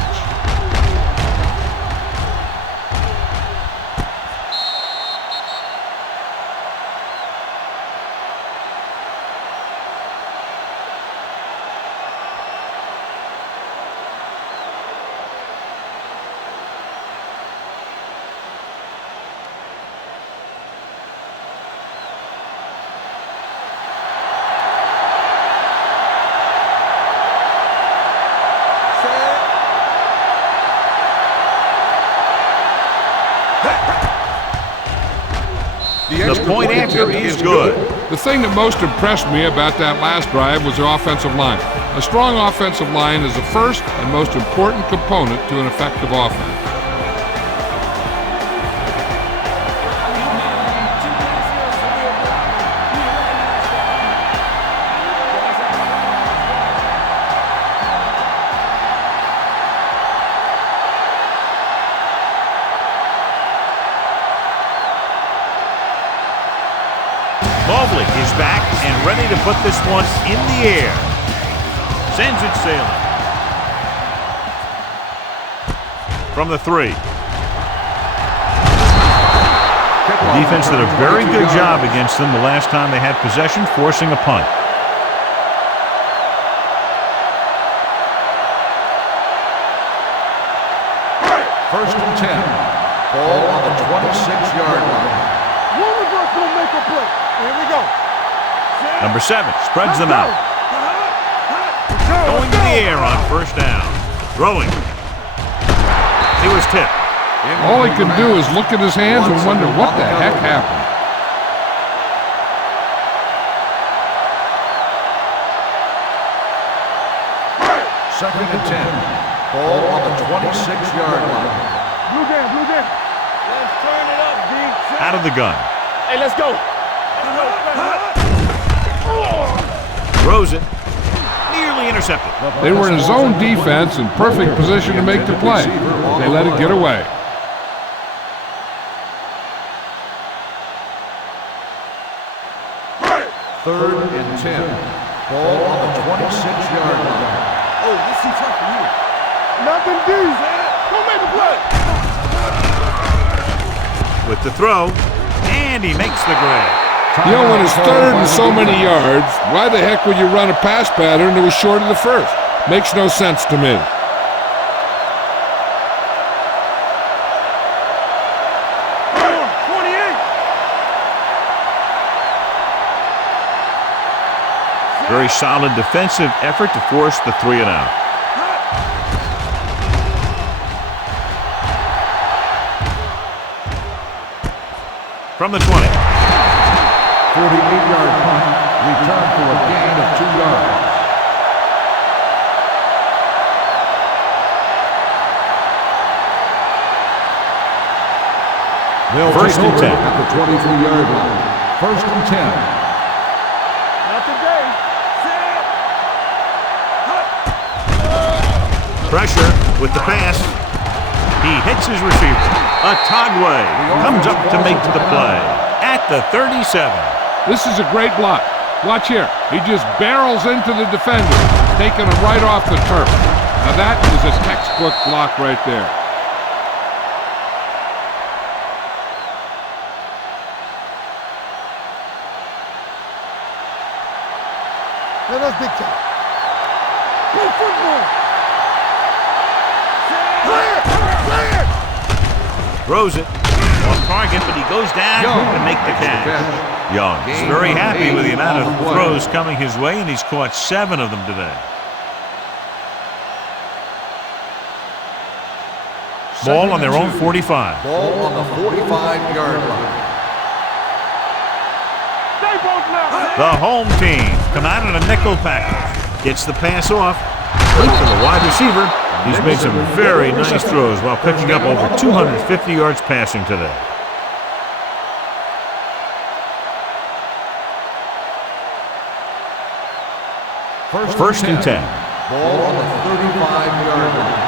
The point after is good. The thing that most impressed me about that last drive was the offensive line. A strong offensive line is the first and most important component to an effective offense. Mobley is back and ready to put this one in the air. Sends it sailing. From the 3. The defense did a very good job against them the last time they had possession, forcing a punt. First and 10. Ball on the 26-yard line. One of us gonna make a play. Here we go. Number 7 spreads them out. Going to the air on first down. Throwing. He was tipped. All he can do is look at his hands and wonder what the heck happened. Second and 10. Ball on the 26-yard line. Blue game. Let's turn it up, D. Out of the gun. Hey, let's go. Throws it. Nearly intercepted. They were in a zone defense in perfect position to make the play. They let it get away. Third and 10. Ball on the 26-yard line. Oh, this is tough for you. Nothing, D. Don't make a play. With the throw. And he makes the grab. You know, when it's third and so many yards, why the heck would you run a pass pattern that was short of the first? Makes no sense to me. Very solid defensive effort to force the 3 and out. From the 20. 48-yard punt, return for a gain of 2 yards. They'll First take and over 10. at the 23-yard line. First and 10. Not today. Pressure with the pass. He hits his receiver. Atagwe comes up to make the play at the 37. This is a great block. Watch here. He just barrels into the defender, taking him right off the turf. Now that is a textbook block right there. Let us big time. Go football. Throws it off target, but he goes down to make the catch. Young is very happy with the amount of throws coming his way, and he's caught 7 of them today. Ball on their own 45. Ball on the 45-yard line. The home team come out in a nickel package. Gets the pass off. To the wide receiver. He's made some very nice throws while picking up over 250 yards passing today. First and 10. Ball on the 35-yard line.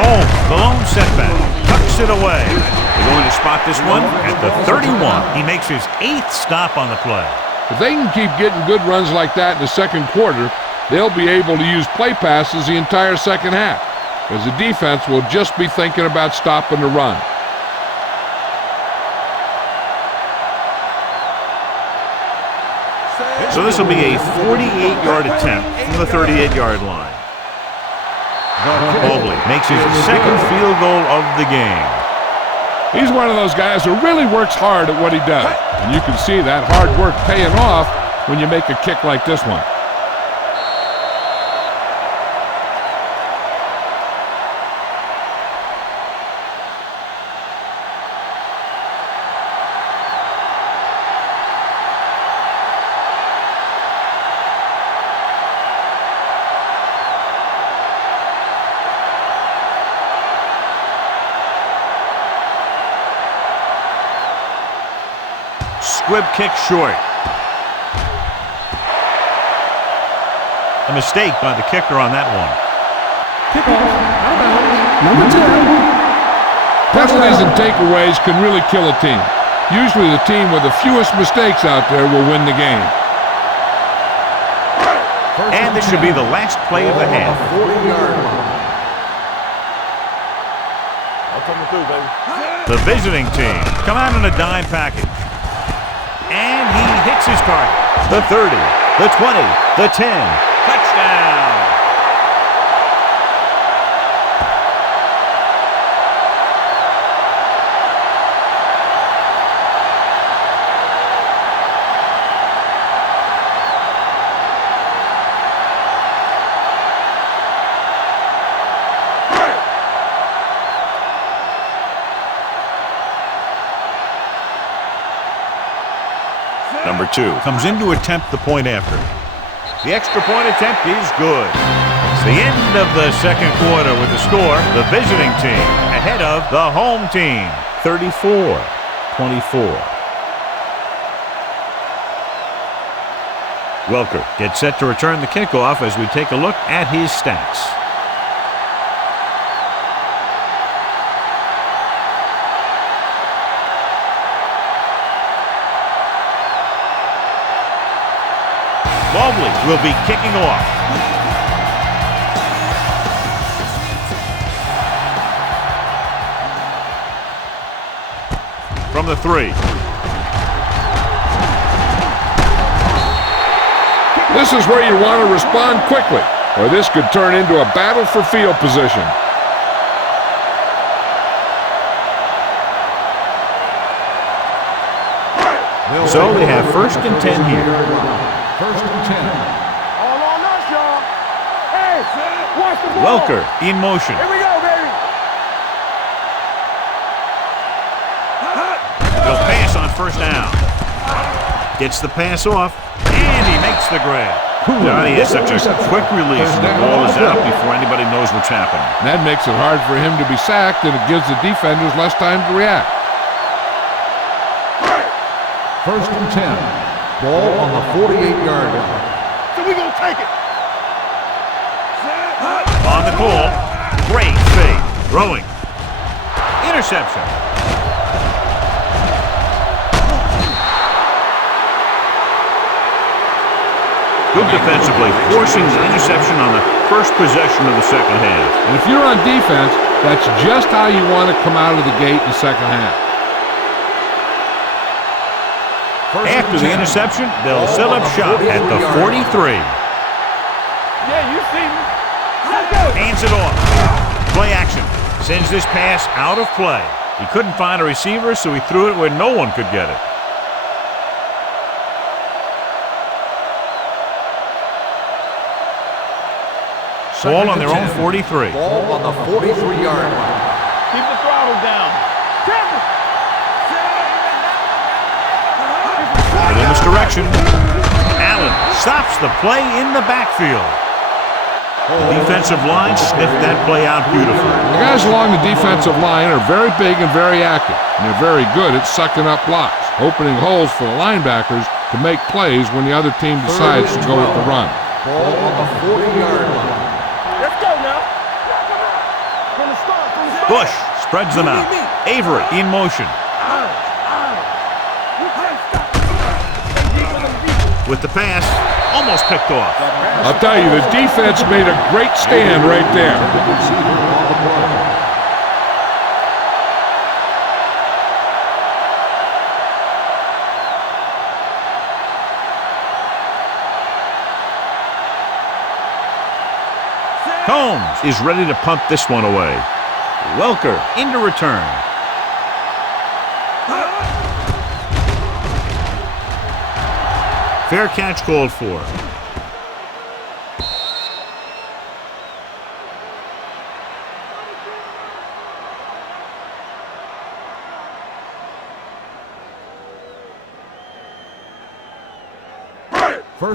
Home, the lone setback. Tucks it away. They're going to spot this one at the 31. He makes his 8th stop on the play. If they can keep getting good runs like that in the second quarter, they'll be able to use play passes the entire second half, as the defense will just be thinking about stopping the run. So this will be a 48-yard attempt from the 38-yard line. Mobley makes his second field goal of the game. He's one of those guys who really works hard at what he does, and you can see that hard work paying off when you make a kick like this one. Squib kick short. A mistake by the kicker on that one. Kickoff, out of bounds, number 10. Penalties and takeaways can really kill a team. Usually the team with the fewest mistakes out there will win the game. And this should be the last play of the half. 40-yard line. I'm coming through, baby. The visiting team come out in a dime package. And he hits his target. The 30, the 20, the 10. Touchdown! Number 2 comes in to attempt the point after. The extra point attempt is good. It's the end of the second quarter with the score. The visiting team ahead of the home team. 34-24. Welker gets set to return the kickoff as we take a look at his stats. Mobley will be kicking off. From the 3. This is where you want to respond quickly, or this could turn into a battle for field position. So they have first and 10 here. First and 10. All on us, y'all. Hey, watch the ball. Welker in motion. Here we go, baby. They'll pass on first down. Gets the pass off, and he makes the grab. Johnny has such a quick release, and the ball is out before anybody knows what's happening. That makes it hard for him to be sacked, and it gives the defenders less time to react. First and 10. Ball on the 48-yard line. So we gonna take it. On the call, great fake. Throwing. Interception. Good defensively, forcing the interception on the first possession of the second half. And if you're on defense, that's just how you want to come out of the gate in the second half. After the interception, they'll set up shop at the 43. Yeah, you see me. Let's go. Hands it off. Play action. Sends this pass out of play. He couldn't find a receiver, so he threw it where no one could get it. Ball on their own 43. Ball on the 43-yard line. Keep the throttle down. But in this direction, Allen stops the play in the backfield. The defensive line sniffed that play out beautifully. The guys along the defensive line are very big and very active, and they're very good at sucking up blocks, opening holes for the linebackers to make plays when the other team decides to go with the run. Ball on the 40-yard line. Let's go now. From the start. Bush spreads them out. Avery in motion. With the pass, almost picked off. I'll tell you, the defense made a great stand right there. Combs is ready to punt this one away. Welker into return. Fair catch called for.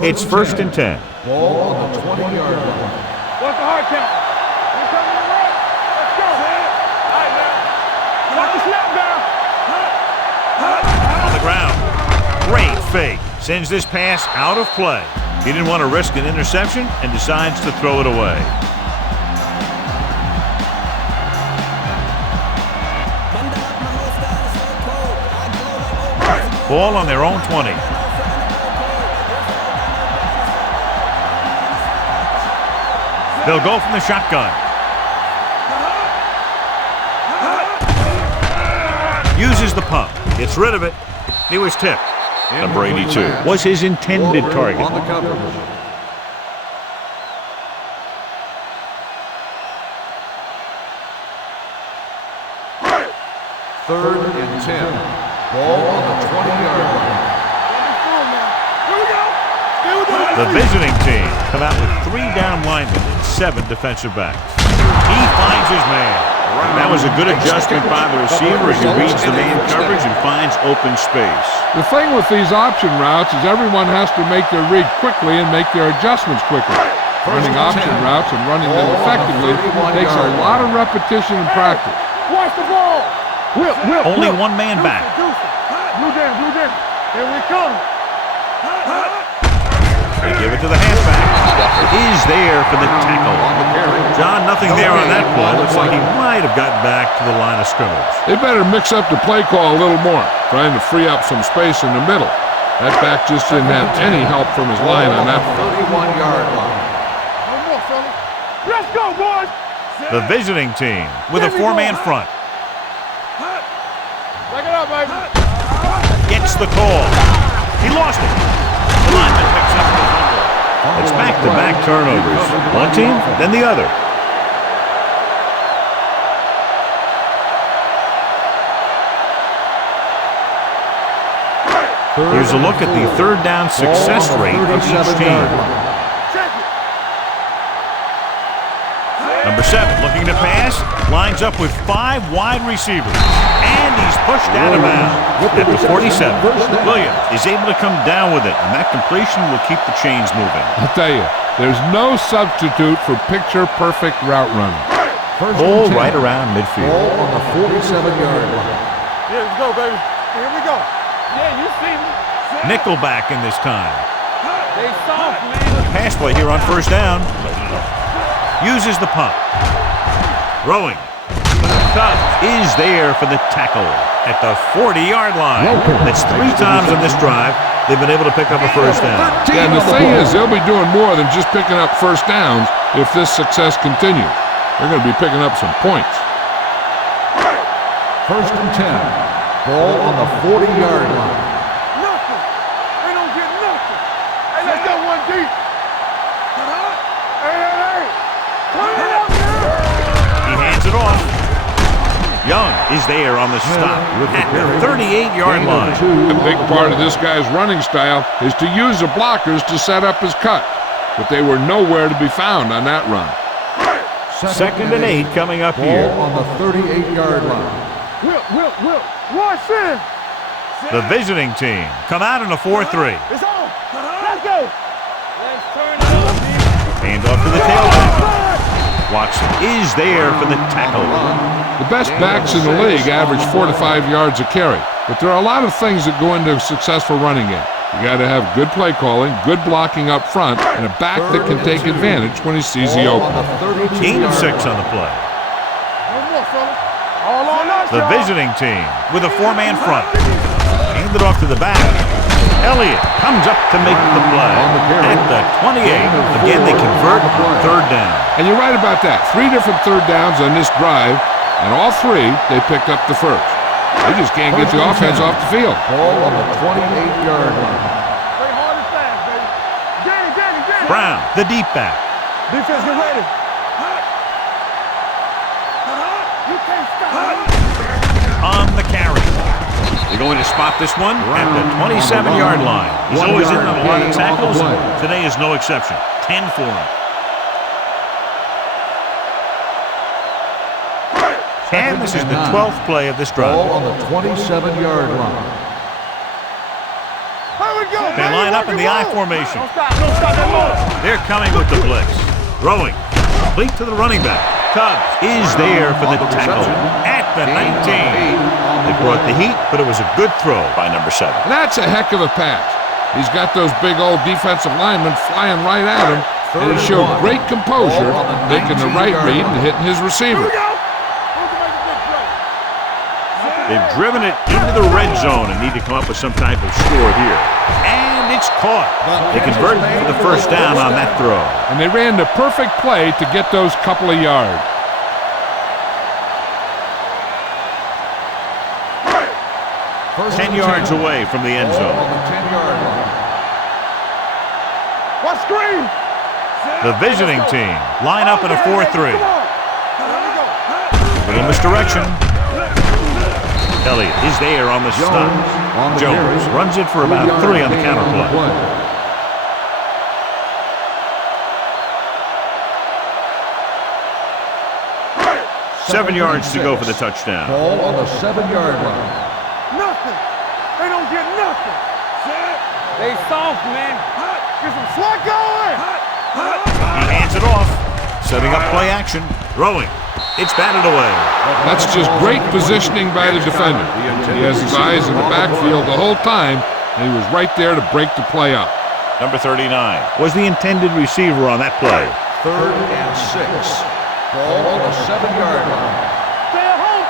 It's 1st and 10. Ball on the 20-yard line. What's the hard count? We're coming to the right. Let's go. All right, man. Watch the snap down. On the ground. Great fake. Sends this pass out of play. He didn't want to risk an interception and decides to throw it away. Ball on their own 20. They'll go from the shotgun. Uses the pump. Gets rid of it. He was tipped. Number 82 was his intended target. On the coverage. Third and 10. Ball on the 20-yard line. The visiting team come out with 3 down linemen and 7 defensive backs. He finds his man. That was a good adjustment by the receiver as he reads the man coverage and finds open space. The thing with these option routes is everyone has to make their read quickly and make their adjustments quickly. Running option routes and running them effectively takes a lot of repetition and practice. Watch the ball. Only one man back. Blue down. Here we come. They give it to the halfback. He's there for the tackle. John, nothing there on that play. Looks like he might have gotten back to the line of scrimmage. They better mix up the play call a little more, trying to free up some space in the middle. That back just didn't have any help from his line on that play. 31-yard line. One more, fella. Let's go, boys. The visiting team with a 4-man front. Back it up, baby. Gets the call. He lost it. The lineman picks up the fumble. It's back-to-back turnovers. One team, then the other. Here's a look at the third down success rate of each team. Number 7 looking to pass, lines up with 5 wide receivers. And he's pushed out of bounds at the 47. Williams is able to come down with it, and that completion will keep the chains moving. I'll tell you, there's no substitute for picture-perfect route running. Ball right around midfield. Ball on the 47-yard line. Here we go, baby. Here we go. Yeah, you see me. Nickelback in this time. They soft, man. Pass play here on first down. Uses the pump. Throwing. Tubbs is there for the tackle at the 40-yard line. That's 3 times on this drive they've been able to pick up a first down. Yeah, and the thing is, they'll be doing more than just picking up first downs if this success continues. They're going to be picking up some points. First and 10. Ball on the 40-yard line. Nothing. They don't get nothing. Hey, let's go one deep. Hey. Clean it up now. He hands it off. Young is there on the stop at the 38-yard line. A big part of this guy's running style is to use the blockers to set up his cut, but they were nowhere to be found on that run. Second and 8 coming up here. Ball on the 38-yard line. Will, watch this. The visiting team come out in a 4-3. It's on. Let's go. Let's turn it up, Hand off to the tailback. Watson is there for the tackle. The best backs in the league average 4 to 5 yards a carry, but there are a lot of things that go into a successful running game. You got to have good play calling, good blocking up front, and a back that can take advantage when he sees the open. Gain of 6 on the play. All on us, The visiting team with a 4-man front. Hand it off to the back. Elliott comes up to make the play. At the 28, again they convert on third down. And you're right about that. 3 different third downs on this drive, and all 3 they picked up the first. They just can't get the offense off the field. Ball on the 28-yard line. Play hard and fast, baby. Danny. Brown, the deep back. Defense, get ready. You can't stop. On the carry. They're going to spot this one at the 27-yard line. He's always in on a lot of tackles. Today is no exception. 10 for him. And this is the 12th play of this drive. Ball on the 27-yard line. They line up in the I formation. Don't stop that motor. They're coming with the blitz. Throwing. Complete to the running back. Tubbs is there for the tackle at the 19. They brought the heat, but it was a good throw by number 7. That's a heck of a pass. He's got those big old defensive linemen flying right at him, and he showed great composure, making the right read and hitting his receiver. They've driven it into the red zone and need to come up with some type of score here. And it's caught. They convert for the first down on that throw. And they ran the perfect play to get those couple of yards. First 10 yards away from the end Ball zone. on the 10-yard line. What screen? The visiting team line up in a 4-3. Little misdirection. Elliott is there on the stop. Jones runs it for about 3 on the counter play. Seven yards to go for the touchdown. Ball on the 7-yard line. Nothing. They don't get nothing. They soft, man. Get some slack going. He hands it off. Setting up play action. Throwing. It's batted away. That's just great positioning by the defender. He has his eyes in the backfield the whole time, and he was right there to break the play up. Number 39 was the intended receiver on that play. 3rd and 6. Ball on the 7-yard line. Stay at home.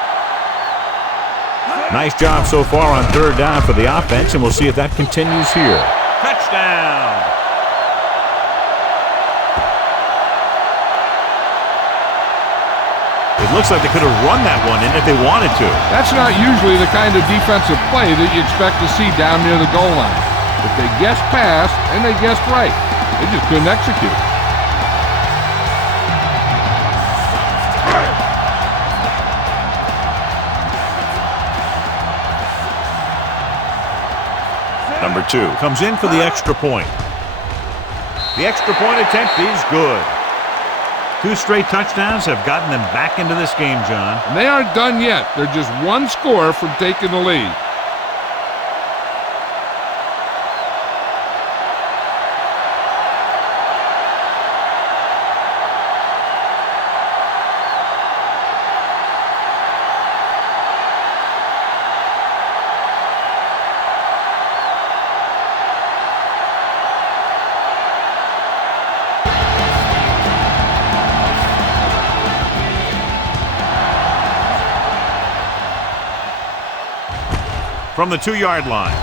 Nice job so far on third down for the offense, and we'll see if that continues here. Touchdown! It looks like they could have run that one in if they wanted to. That's not usually the kind of defensive play that you expect to see down near the goal line. But they guessed pass, and they guessed right. They just couldn't execute. Number 2 comes in for the extra point. The extra point attempt is good. 2 straight touchdowns have gotten them back into this game, John. And they aren't done yet. They're just one score from taking the lead. From the 2-yard line.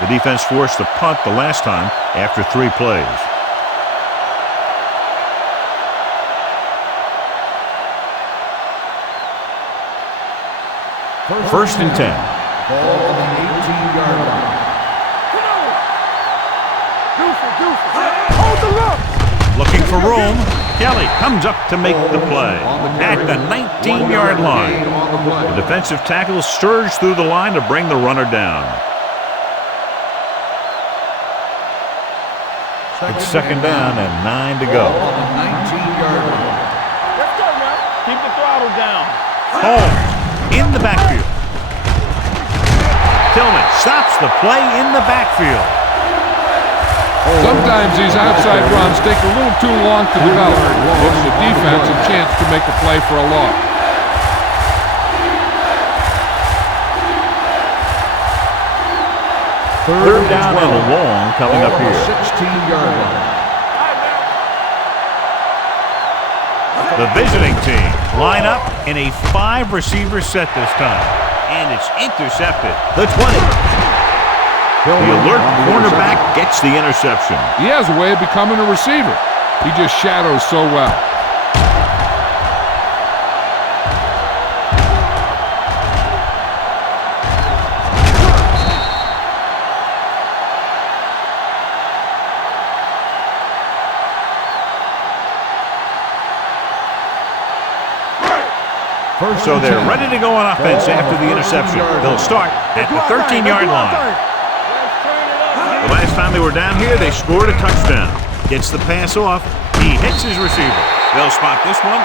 The defense forced the punt the last time after 3 plays. First and 10. Ball on the 18-yard line. Hold the look. Looking for room. Kelly comes up to make the play at the 19-yard line. The defensive tackle surged through the line to bring the runner down. It's second down and 9 to go. On the 19-yard line. Let's go now. Keep the throttle down. Holmes in the backfield. Tillman stops the play in the backfield. Sometimes these outside runs take a little too long to develop, giving the defense a chance to make a play for a loss. Third down and long coming up here. 16-yard line. The visiting team line up in a 5-receiver set this time. And it's intercepted. The 20. The alert cornerback gets the interception. He has a way of becoming a receiver. He just shadows so well. So they're ready to go on offense after the interception. They'll start at the 13-yard line. The last time they were down here, they scored a touchdown. Gets the pass off. He hits his receiver. They'll spot this one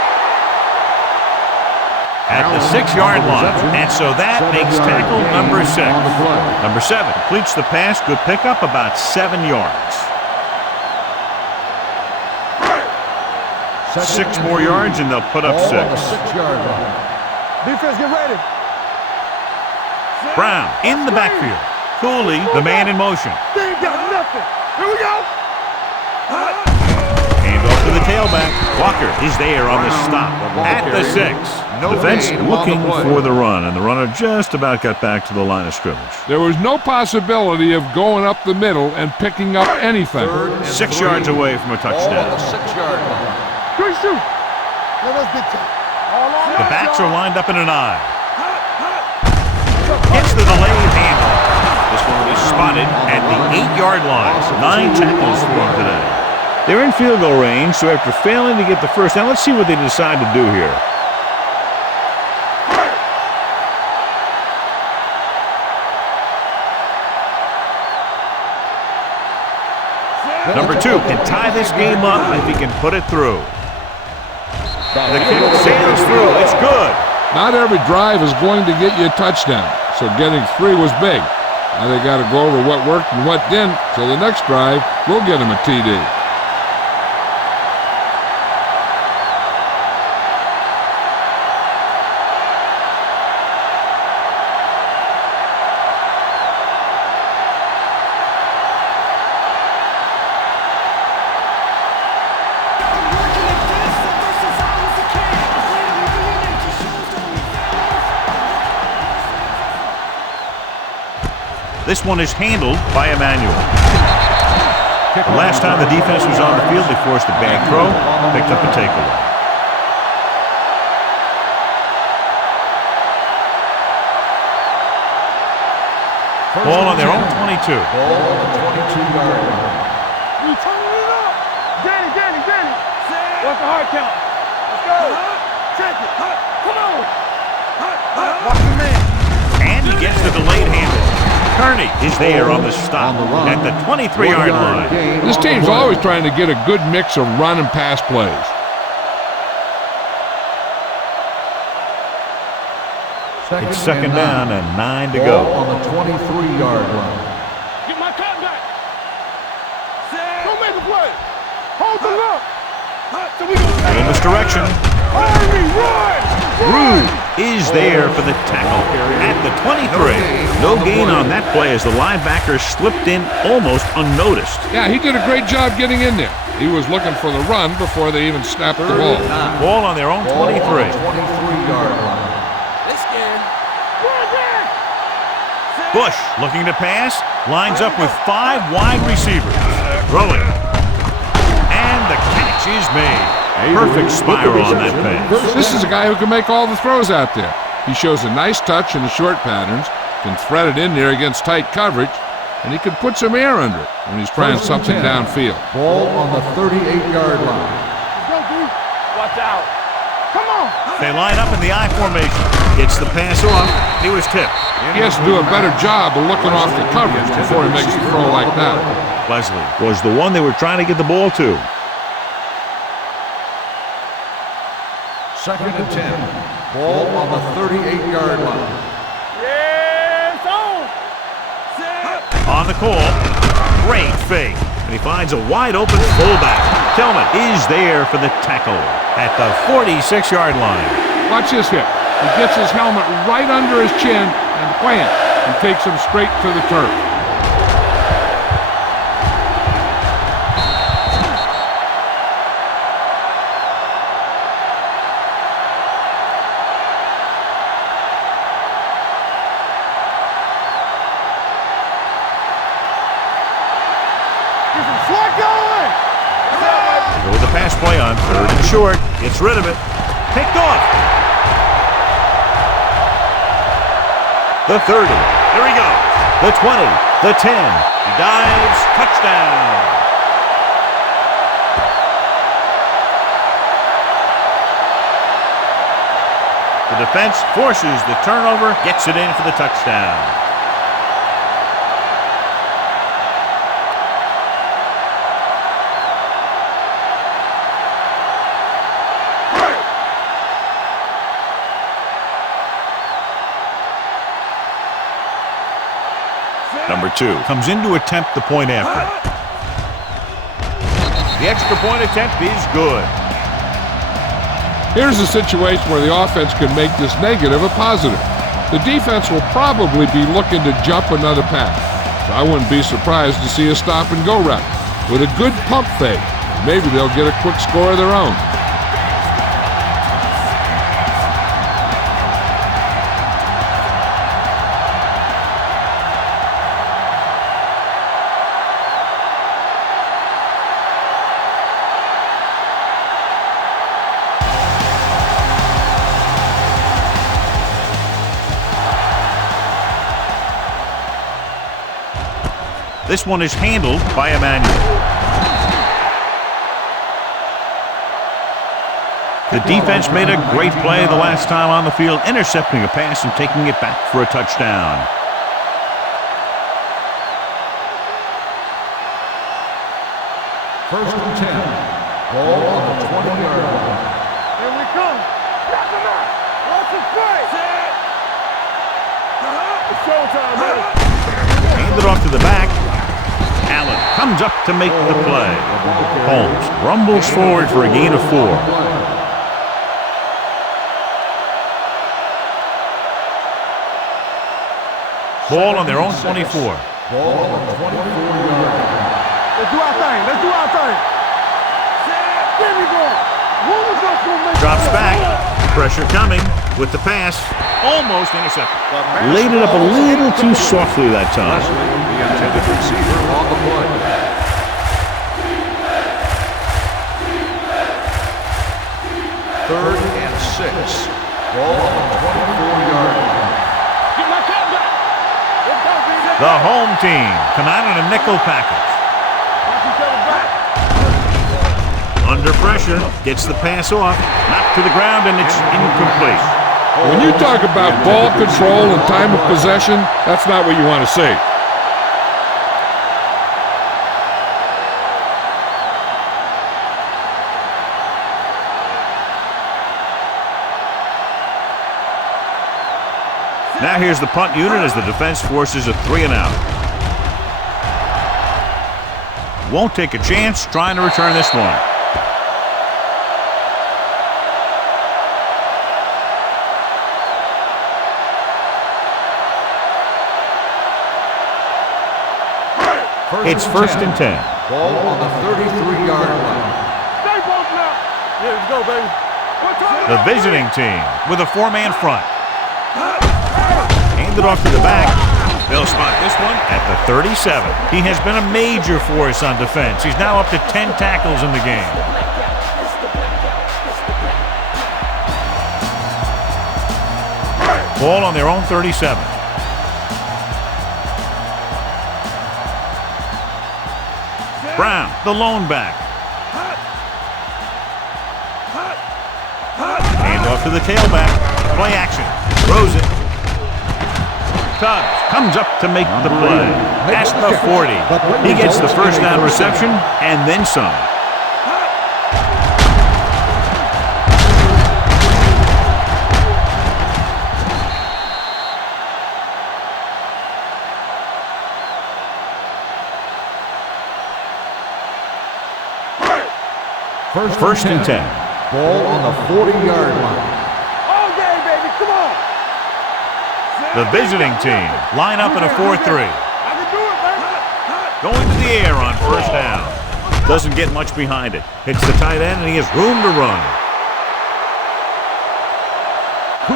at the 6-yard line. And so that makes tackle number 6. Number 7 completes the pass. Good pickup, about 7 yards. 6 more yards, and they'll put up 6. Defense, get ready. Brown in the backfield. Cooley, the man in motion. They ain't got nothing. Here we go. Hand off to the tailback. Walker is there on the stop at the 6. Defense looking for the run, and the runner just about got back to the line of scrimmage. There was no possibility of going up the middle and picking up anything. 6 yards away from a touchdown. On the 6-yard line. Good shoot. Let us get to The backs are lined up in an I. Gets the delayed handle. This one will be spotted at the 8-yard line. 9 tackles for him today. They're in field goal range, so after failing to get the first down, let's see what they decide to do here. Number 2 can tie this game up if he can put it through. The kick sails through. It's good. Not every drive is going to get you a touchdown, so getting 3 was big. Now they got to go over what worked and what didn't, so the next drive will get him a TD. This one is handled by Emmanuel. The last time the defense was on the field, they forced a bad throw, picked up a takeaway. Ball on their own 22. Ball on the 22-yard line. We turning it up. Danny. What's the hard count? Let's go. Check it. Come on. Watch the man. And he gets the delayed handle. Tourney is there on the stop at the 23-yard line. This team's always trying to get a good mix of run and pass plays. It's second down and 9 to go. On the 23-yard line. Get my cut back. Don't make a play. Hold the look. So we go. Little misdirection. Army, run! Rude is there for the tackle at the 23. No gain on that play as the linebacker slipped in almost unnoticed. Yeah, he did a great job getting in there. He was looking for the run before they even snapped the ball. Ball on their own 23. 23-yard line. They scared. Bush looking to pass, lines up with 5 wide receivers. Throwing. And the catch is made. Perfect spiral on that pass. This is a guy who can make all the throws out there. He shows a nice touch in the short patterns, can thread it in there against tight coverage, and he can put some air under it when he's trying something downfield. Ball on the 38-yard line. They line up in the I formation. Gets the pass off. He was tipped. He has to do a better job of looking off the coverage before he makes a throw like that. Leslie was the one they were trying to get the ball to. 2nd and 10. Ball on the 38-yard line. Yes, on. On the call. Great fake. And he finds a wide open fullback. Tillman is there for the tackle at the 46-yard line. Watch this hit. He gets his helmet right under his chin and wham! He takes him straight to the turf. Go with the pass play on 3rd and short. Gets rid of it. Picked off. The 30. Here he goes. The 20. The 10. He dives. Touchdown. The defense forces the turnover. Gets it in for the touchdown. Number 2 comes in to attempt the point after. The extra point attempt is good. Here's a situation where the offense can make this negative a positive. The defense will probably be looking to jump another pass. So I wouldn't be surprised to see a stop-and-go route. With a good pump fake, maybe they'll get a quick score of their own. This one is handled by Emmanuel. The defense made a great play the last time on the field, intercepting a pass and taking it back for a touchdown. First and 10. Ball on the 20-yard line. Here we come. Got them out. Watch it play. It's showtime, man. Handed off to the back. Allen comes up to make the play. Holmes rumbles forward for a gain of 4. Ball on their own 24. Ball on the 24-yard line. Let's do our thing. Let's do our thing. There we go. Drops back. Pressure coming with the pass. Almost intercepted. Laid it up a little too softly that time. The intended receiver on the play. Third and 6. Ball on the 24-yard line. Get my cat back. Let's go, BJ. The home team come out in a nickel package. Watch each other back. Under pressure, gets the pass off, knocked to the ground, and it's incomplete. When you talk about ball control and time of possession, that's not what you want to see. Now here's the punt unit as the defense forces a 3-and-out. Won't take a chance trying to return this one. It's first and 10. Ball on the 33-yard line. Stay both now. Yeah, let's go, baby. The visiting team with a 4-man front. Handed off to the back. They'll spot this one at the 37. He has been a major force on defense. He's now up to 10 tackles in the game. Ball on their own 37. Brown, the lone back. Hand off to to the tailback. Play action. Throws it. Tubbs comes up to make the play. At the 40. He gets the first down reception and then some. First and 10. Ball on the 40-yard line. All day, baby. Come on. The visiting team line up in a 4-3. I can do it, baby. Going to the air on first down. Doesn't get much behind it. Hits the tight end and he has room to run.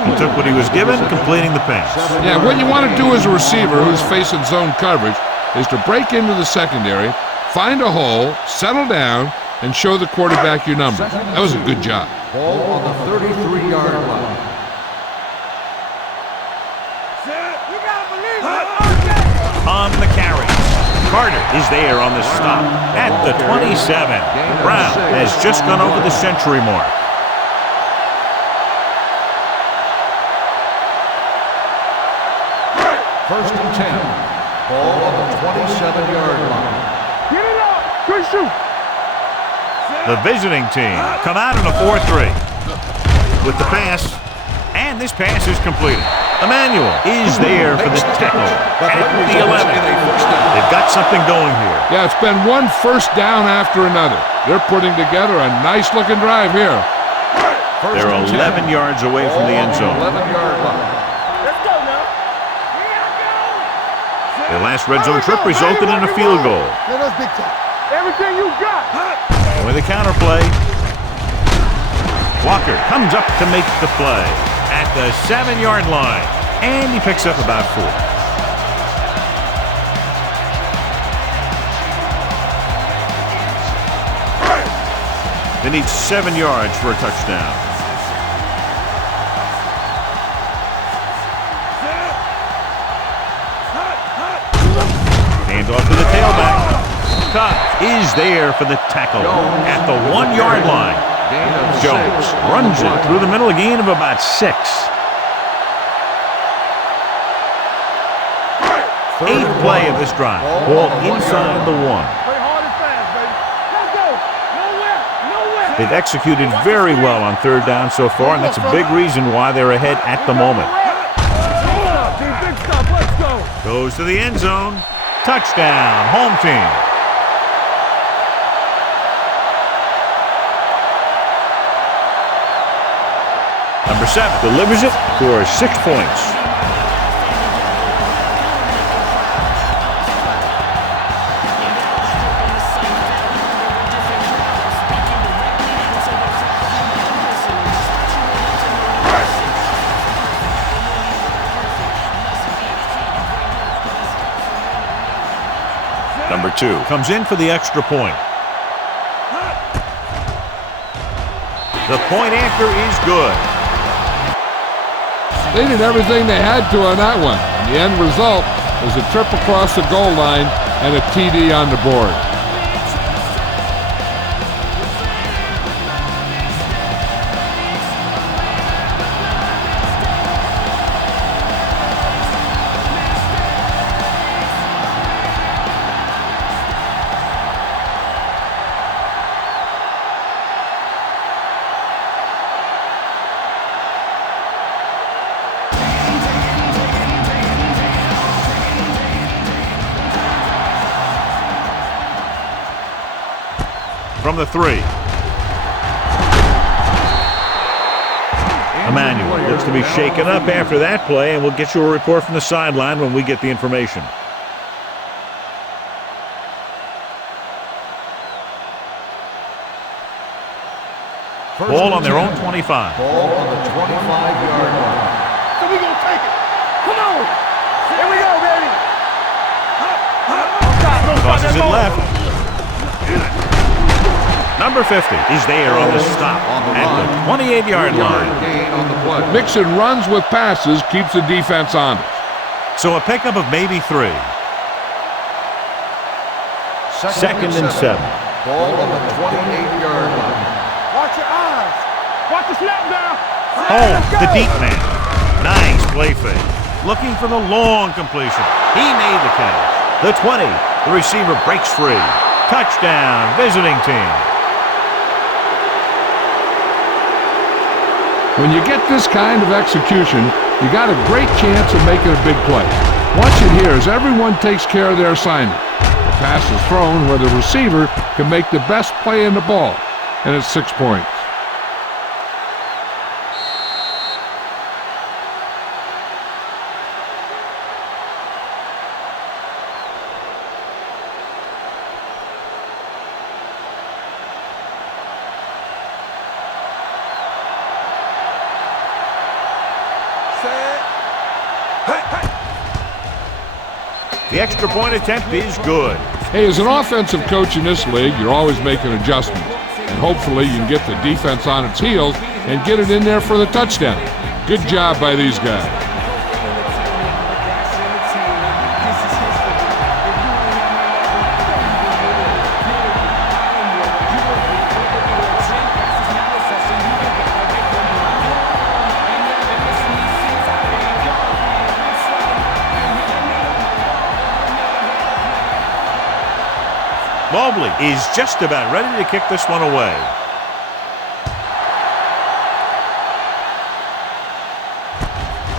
He took what he was given, completing the pass. Yeah, what you want to do as a receiver who's facing zone coverage is to break into the secondary, find a hole, settle down, and show the quarterback your numbers. That was a good job. Ball on the 33-yard line. You gotta believe it. On the carry. Carter is there on the stop at the 27. Brown has just gone over the century mark. First and 10. Ball on the 27-yard line. Get it up. Good shoot. The visiting team come out in a 4-3 with the pass, and this pass is completed. Emmanuel is there for the tackle at the 11. They've got something going here. Yeah, it's been one first down after another. They're putting together a nice-looking drive here. They're 11 yards away from the end zone. 11-yard line. Let's go now. Their last red zone trip resulted in a field goal. Everything you got. With a counter play, Walker comes up to make the play at the 7-yard line, and he picks up about 4. They need 7 yards for a touchdown. Hands off to the tailback. Tubbs is there for the tackle at the 1-yard line. Jones runs it through the middle, a gain of about 6. 8th play of this drive. Ball inside the 1. Play hard and fast, baby. Let's go. Nowhere. They've executed very well on third down so far, and that's a big reason why they're ahead at the moment. Big stuff. Let's go. Goes to the end zone. Touchdown, home team. Number 7 delivers it for 6 points. Number 2 comes in for the extra point. The point after is good. They did everything they had to on that one. And the end result was a trip across the goal line and a TD on the board. From the 3. Emmanuel looks to be shaken up after that play, and we'll get you a report from the sideline when we get the information. Ball on their own 25. Ball on the 25-yard line. So we gonna take it. Come on. Here we go, baby. Tosses it left. Number 50 is there on the stop at the 28-yard line. Gain on the play. Mixing runs with passes keeps the defense honest. So a pickup of maybe 3. Second and 7. Ball on the 28-yard line. Watch your eyes. Watch the snap down. Home, the deep man. Nice play fake. Looking for the long completion. He made the catch. The 20. The receiver breaks free. Touchdown, visiting team. When you get this kind of execution, you got a great chance of making a big play. Watch it here as everyone takes care of their assignment. The pass is thrown where the receiver can make the best play in the ball, and it's 6 points. The extra point attempt is good. Hey, as an offensive coach in this league, you're always making adjustments. And hopefully you can get the defense on its heels and get it in there for the touchdown. Good job by these guys. Mobley is just about ready to kick this one away.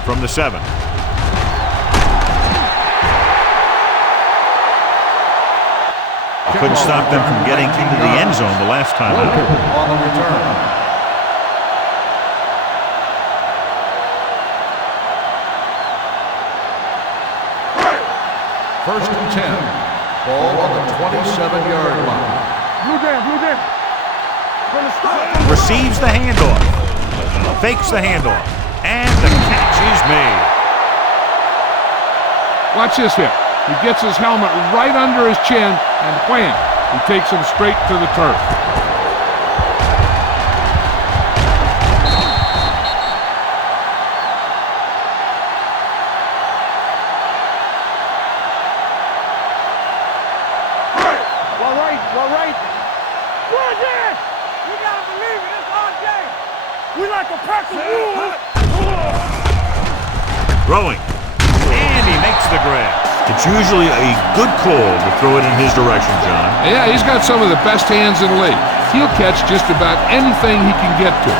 From the 7. Couldn't stop them from getting into the end zone the last time out. On the return. First and 10. Ball on the 27-yard line. Blue jam. From the start. Receives the handoff. Fakes the handoff. And the catch is made. Watch this here. He gets his helmet right under his chin, and wham, he takes him straight to the turf. Well, right. Good there. You gotta believe it. It's our game. We like to practice rules. Throwing. And he makes the grab. It's usually a good call to throw it in his direction, John. Yeah, he's got some of the best hands in the league. He'll catch just about anything he can get to.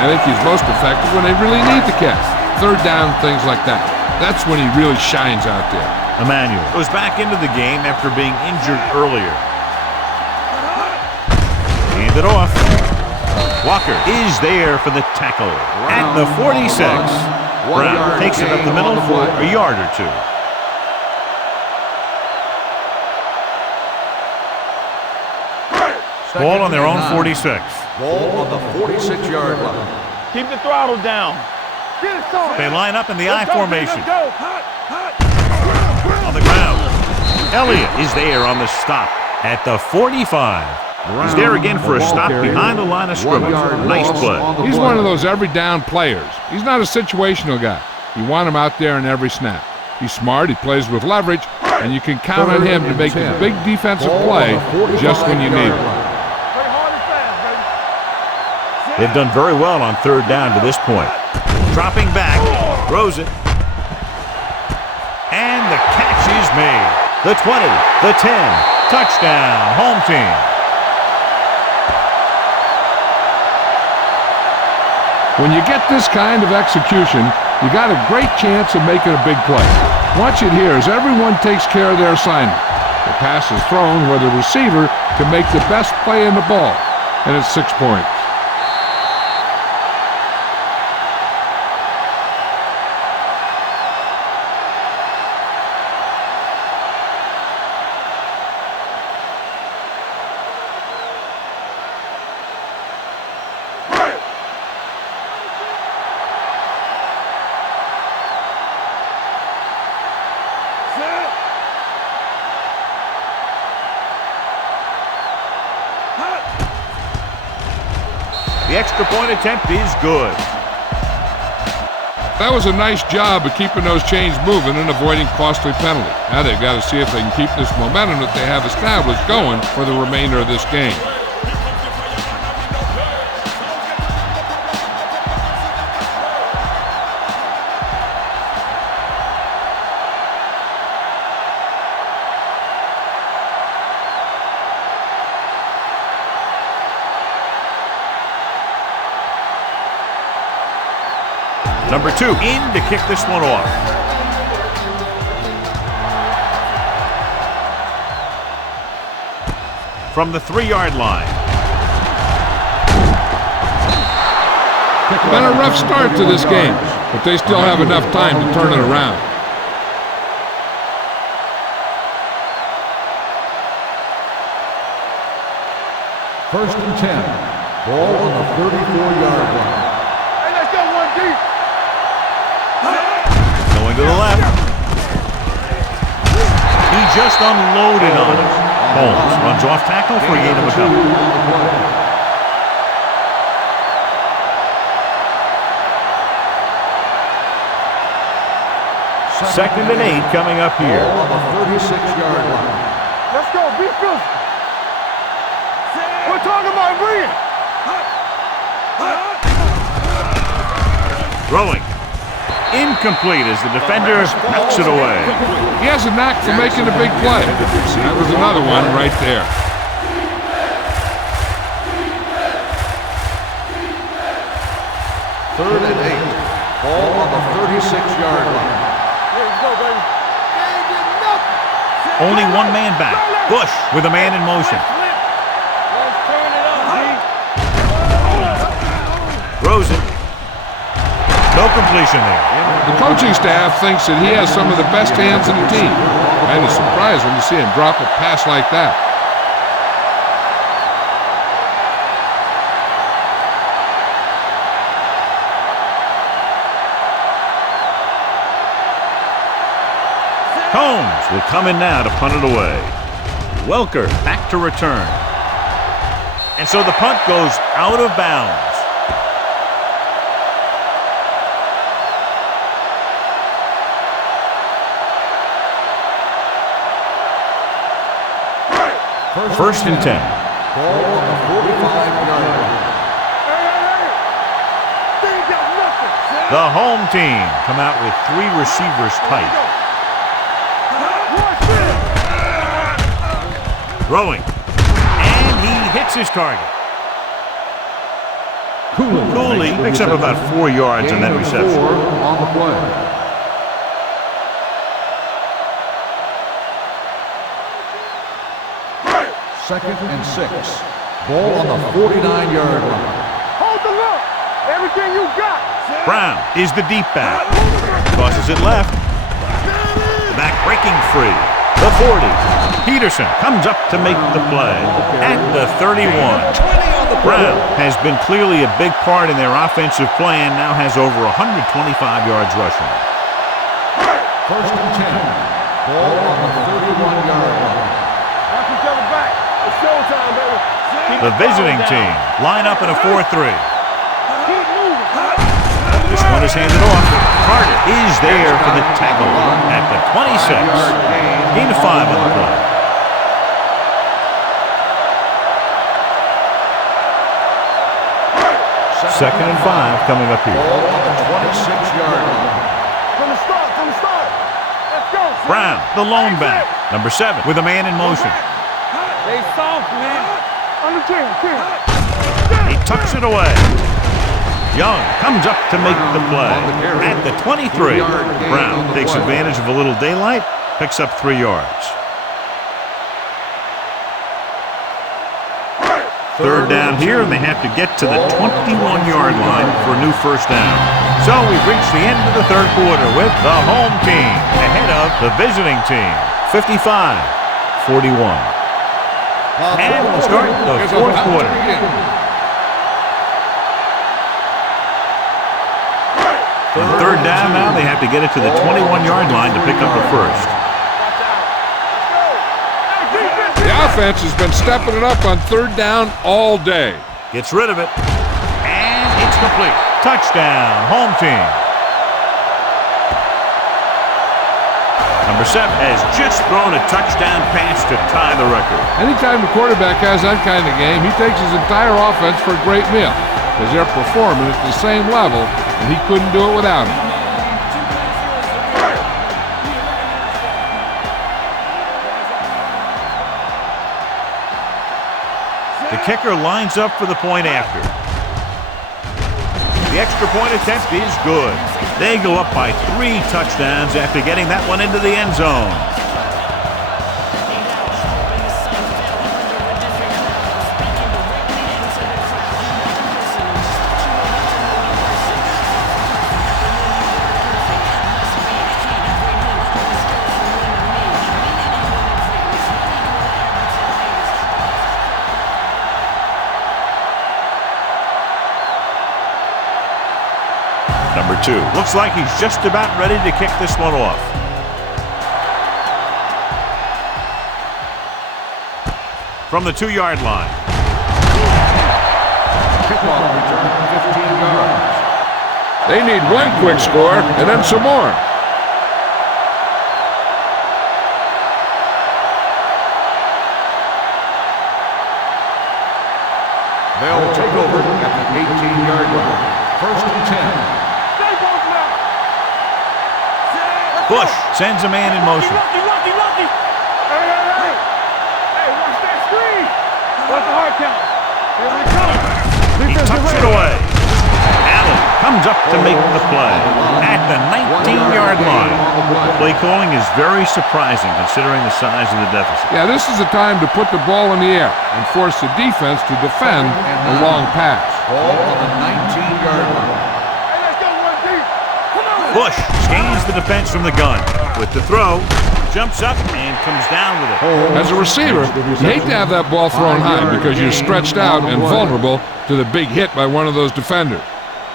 I think he's most effective when they really need the catch. Third down, things like that. That's when he really shines out there. Emmanuel goes back into the game after being injured earlier. Hand it off. Walker is there for the tackle at the 46. Brown takes it up the middle for a yard or two. Ball on their own 46. Ball on the 46-yard line. Keep the throttle down. Get it started. They line up in the I formation. Let's go. On the ground. Elliott is there on the stop at the 45. He's there again for a stop behind the line of scrimmage. Nice play. He's one of those every down players. He's not a situational guy. You want him out there in every snap. He's smart, he plays with leverage, and you can count on him to make a big defensive play just when you need it. Play hard and fast, baby. They've done very well on third down to this point. Dropping back, throws it. And the catch is made. The 20, the 10, touchdown, home team. When you get this kind of execution, you got a great chance of making a big play. Watch it here as everyone takes care of their assignment. The pass is thrown where the receiver can make the best play in the ball, and it's 6 points. The extra point attempt is good. That was a nice job of keeping those chains moving and avoiding costly penalty. Now they've got to see if they can keep this momentum that they have established going for the remainder of this game. Number 2 in to kick this one off. From the 3-yard line. Been a rough start to this game, but they still have enough time to turn it around. First and 10. Ball on the 34-yard line. Hey, let's go 1 deep. Going to the left. He just unloaded on it. Holmes runs off tackle for a gain of a couple. Second and 8 coming up here. Ball on the 36-yard line. Let's go. Be physical. We're talking about bringing. Throwing. Incomplete as the defender knocks it away. He has a knack for making a big play. That was another one right there. Third and 8. Ball on the 36-yard line. Here we go, baby. They ain't getting nothing. Only one man back. Bush with a man in motion. Let's turn it up, G. Throws it. No completion there. The coaching staff thinks that he has some of the best hands in the team. And it's surprising to see him drop a pass like that. Combs will come in now to punt it away. Welker back to return. And so the punt goes out of bounds. First and 10. Ball on the 45-yard line. They ain't got nothing. The home team come out with 3 receivers tight. Watch this. Throwing. And he hits his target. Cooley picks up about 4 yards on that Gain of reception. 4 on the play. Second and 6. Ball on the 49-yard line. Hold the look. Everything you got. Brown is the deep back. Tosses it left. The back breaking free. The 40. Peterson comes up to make the play at the 31. Brown has been clearly a big part in their offensive plan, now has over 125 yards rushing. First and 10. Ball on the 31-yard line. Watch each other back. It's showtime, baby. Keep The the visiting ball team down. line up in a 4-3. Keep moving. This one is handed off. Carter is there for the tackle at the 26. Gain of 5 on the play. Second and 5 coming up here. Ball on the 26-yard line. From the start. Let's go. Brown, the lone back. Number 7 with a man in motion. They soft, man. On the 10. He tucks it away. Young comes up to make the play at the 23. Brown takes advantage of a little daylight, picks up 3 yards. Third down here, and they have to get to the 21-yard line for a new first down. So we've reached the end of the third quarter with the home team ahead of the visiting team, 55-41. And we'll start the fourth quarter. On third down now, they have to get it to the 21-yard line to pick up the first. The offense has been stepping it up on third down all day. Gets rid of it. And it's complete. Touchdown, home team. Number 7 has just thrown a touchdown pass to tie the record. Anytime the quarterback has that kind of game, he takes his entire offense for a great meal because they're performing at the same level, and he couldn't do it without him. The kicker lines up for the point after. The extra point attempt is good. They go up by 3 touchdowns after getting that one into the end zone. Number 2. Looks like he's just about ready to kick this one off. From the 2-yard line. Kickoff return 15 yards. They need one quick score and then some more. They'll take over at the 18-yard line. First and 10. Bush sends a man in motion. Hey, watch that screen. What's the hard count? Here we come. He tucks it away. Allen comes up to make the play at the 19-yard line. The play calling is very surprising considering the size of the deficit. Yeah, this is the time to put the ball in the air and force the defense to defend a long pass. Ball on the 19-yard line. Hey, let's go one deep. Come on. Bush scans the defense from the gun. With the throw, jumps up and comes down with it. As a receiver, you hate to have that ball thrown high because you're stretched out and vulnerable to the big hit by one of those defenders.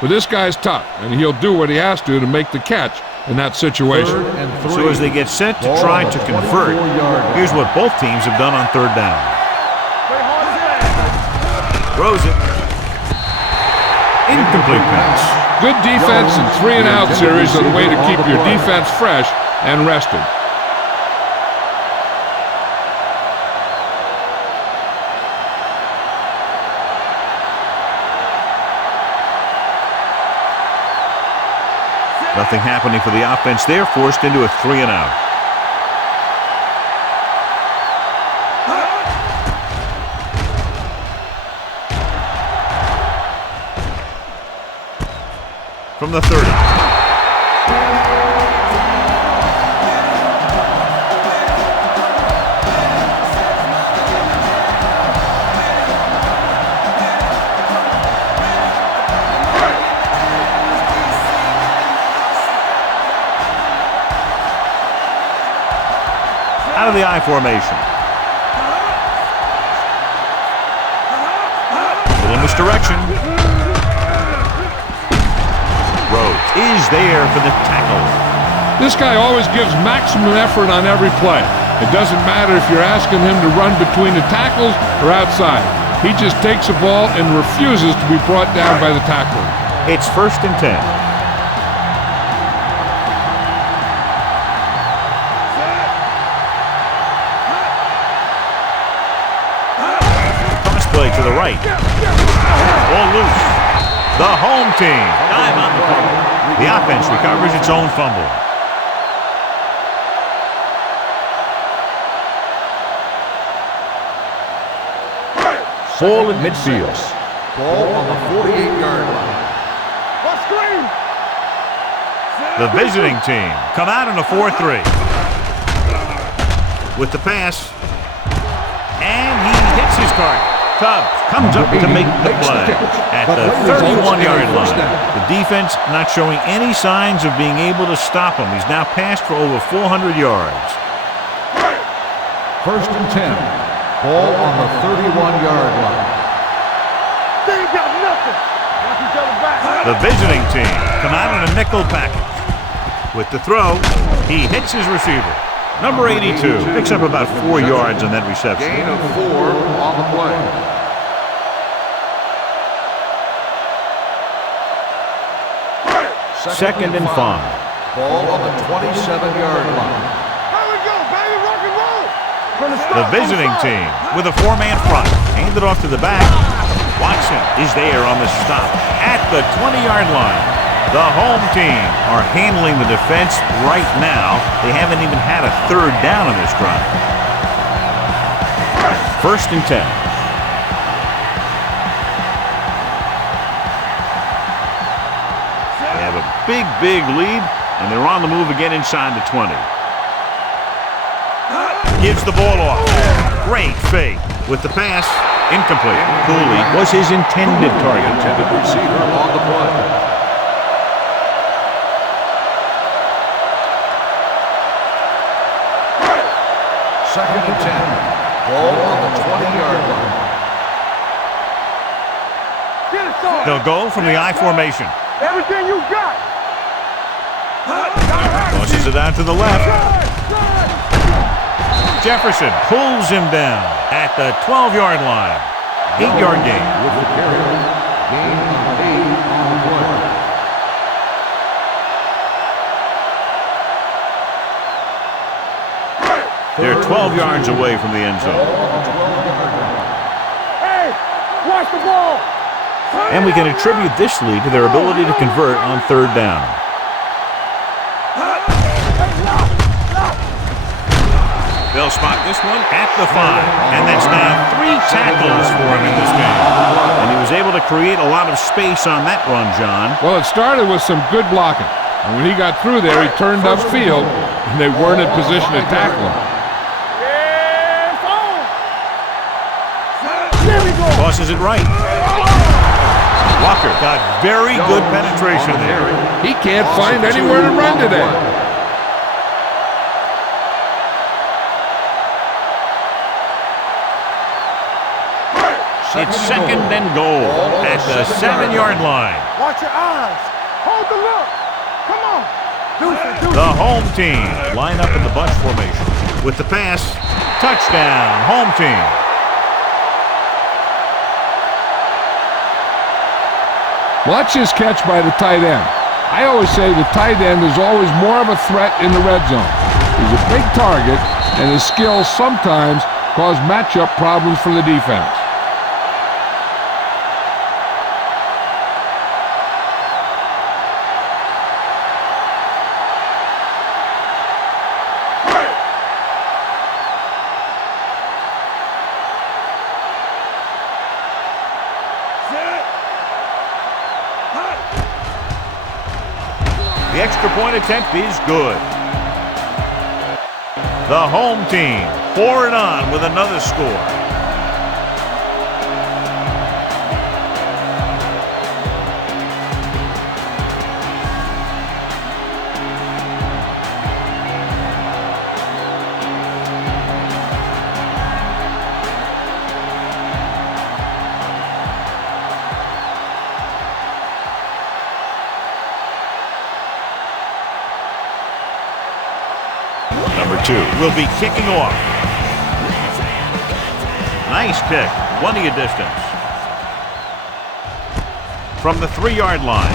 But this guy's tough, and he'll do what he has to make the catch in that situation. So as they get set to try to convert, here's what both teams have done on 3rd down. Throws it. Incomplete pass. Good defense and 3-and-out series are the way to keep your defense fresh and rested. Nothing happening for the offense there, forced into a 3-and-out. From the 30. Out of the I formation. Full misdirection. Rhodes is there for the tackle. This guy always gives maximum effort on every play. It doesn't matter if you're asking him to run between the tackles or outside. He just takes the ball and refuses to be brought down by the tackler. It's 1st and 10. Play to the right. Ball loose. The home team dive on the fumble. The offense recovers its own fumble. Ball at midfield. Ball on the 48-yard line. The visiting team come out in a 4-3. With the pass. And he hits his target. Tubbs comes up to make the play at the 31-yard line. The defense not showing any signs of being able to stop him. He's now passed for over 400 yards. 1st and 10. Ball on the 31-yard line. They ain't got nothing. Watch each other back. The visiting team come out in a nickel package. With the throw, he hits his receiver. Number 82 picks up about 4 yards on that reception. Gain of 4 on the play. Second and 5. Ball on the 27-yard line. Here we go, baby, rock and roll. The visiting team with a 4-man front. Handed off to the back. Watson is there on the stop at the 20-yard line. The home team are handling the defense right now. They haven't even had a 3rd down on this drive. 1st and 10. They have a big lead, and they're on the move again inside the 20. Gives the ball off. Great fake. With the pass, incomplete. Cooley was his intended target. Intended receiver on the play. Second and 10. Ball on the 20-yard line. Get it started. They'll go from the I formation. Everything you got. Tosses it out to the left. Jefferson pulls him down at the 12-yard line. 8-yard gain. With the carry. Gain of 8 on the play. They're 12 yards away from the end zone. Hey, watch the ball. And we can attribute this lead to their ability to convert on third down. They'll spot this one at the 5. And that's now 3 tackles for him in this game. And he was able to create a lot of space on that run, John. Well, it started with some good blocking. And when he got through there, he turned upfield, and they weren't in position to tackle him. Yes, on. There we go. Tosses it right. Walker got very good penetration there. He can't find anywhere to run today. It's second and goal at the 7-yard line. Watch your eyes. Hold the look. Come on. Do it. The home team line up in the bunch formation. With the pass, touchdown, home team. Watch his catch by the tight end. I always say the tight end is always more of a threat in the red zone. He's a big target, and his skills sometimes cause matchup problems for the defense. The extra point attempt is good. The home team pour it on with another score. Number 2 will be kicking off. Nice pick, plenty of distance. From the 3-yard line.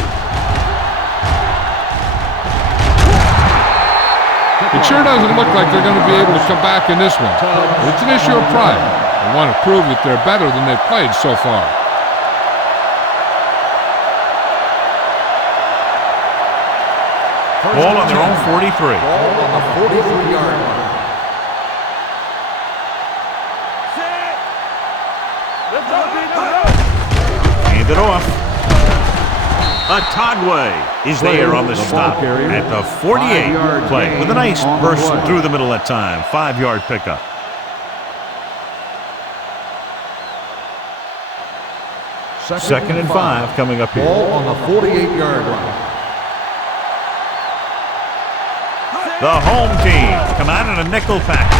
It sure doesn't look like they're going to be able to come back in this one. It's an issue of pride. They want to prove that they're better than they've played so far. Ball on their own 43. Ball on the 43-yard line. Hand it off. Atagwe is there on the stop at the 48 play with a nice burst through the middle that time. 5-yard pickup. Second and 5 coming up here. Ball on the 48-yard line. The home team come out in a nickel package.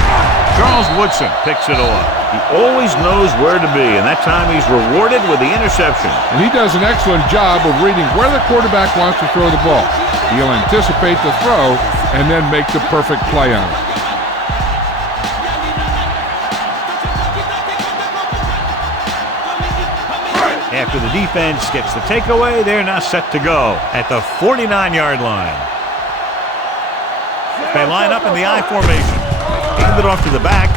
Charles Woodson picks it off. He always knows where to be, and that time he's rewarded with the interception. And he does an excellent job of reading where the quarterback wants to throw the ball. He'll anticipate the throw and then make the perfect play on it. After the defense gets the takeaway, they're now set to go at the 49-yard line. They line up in the I formation. Hand it off to the back.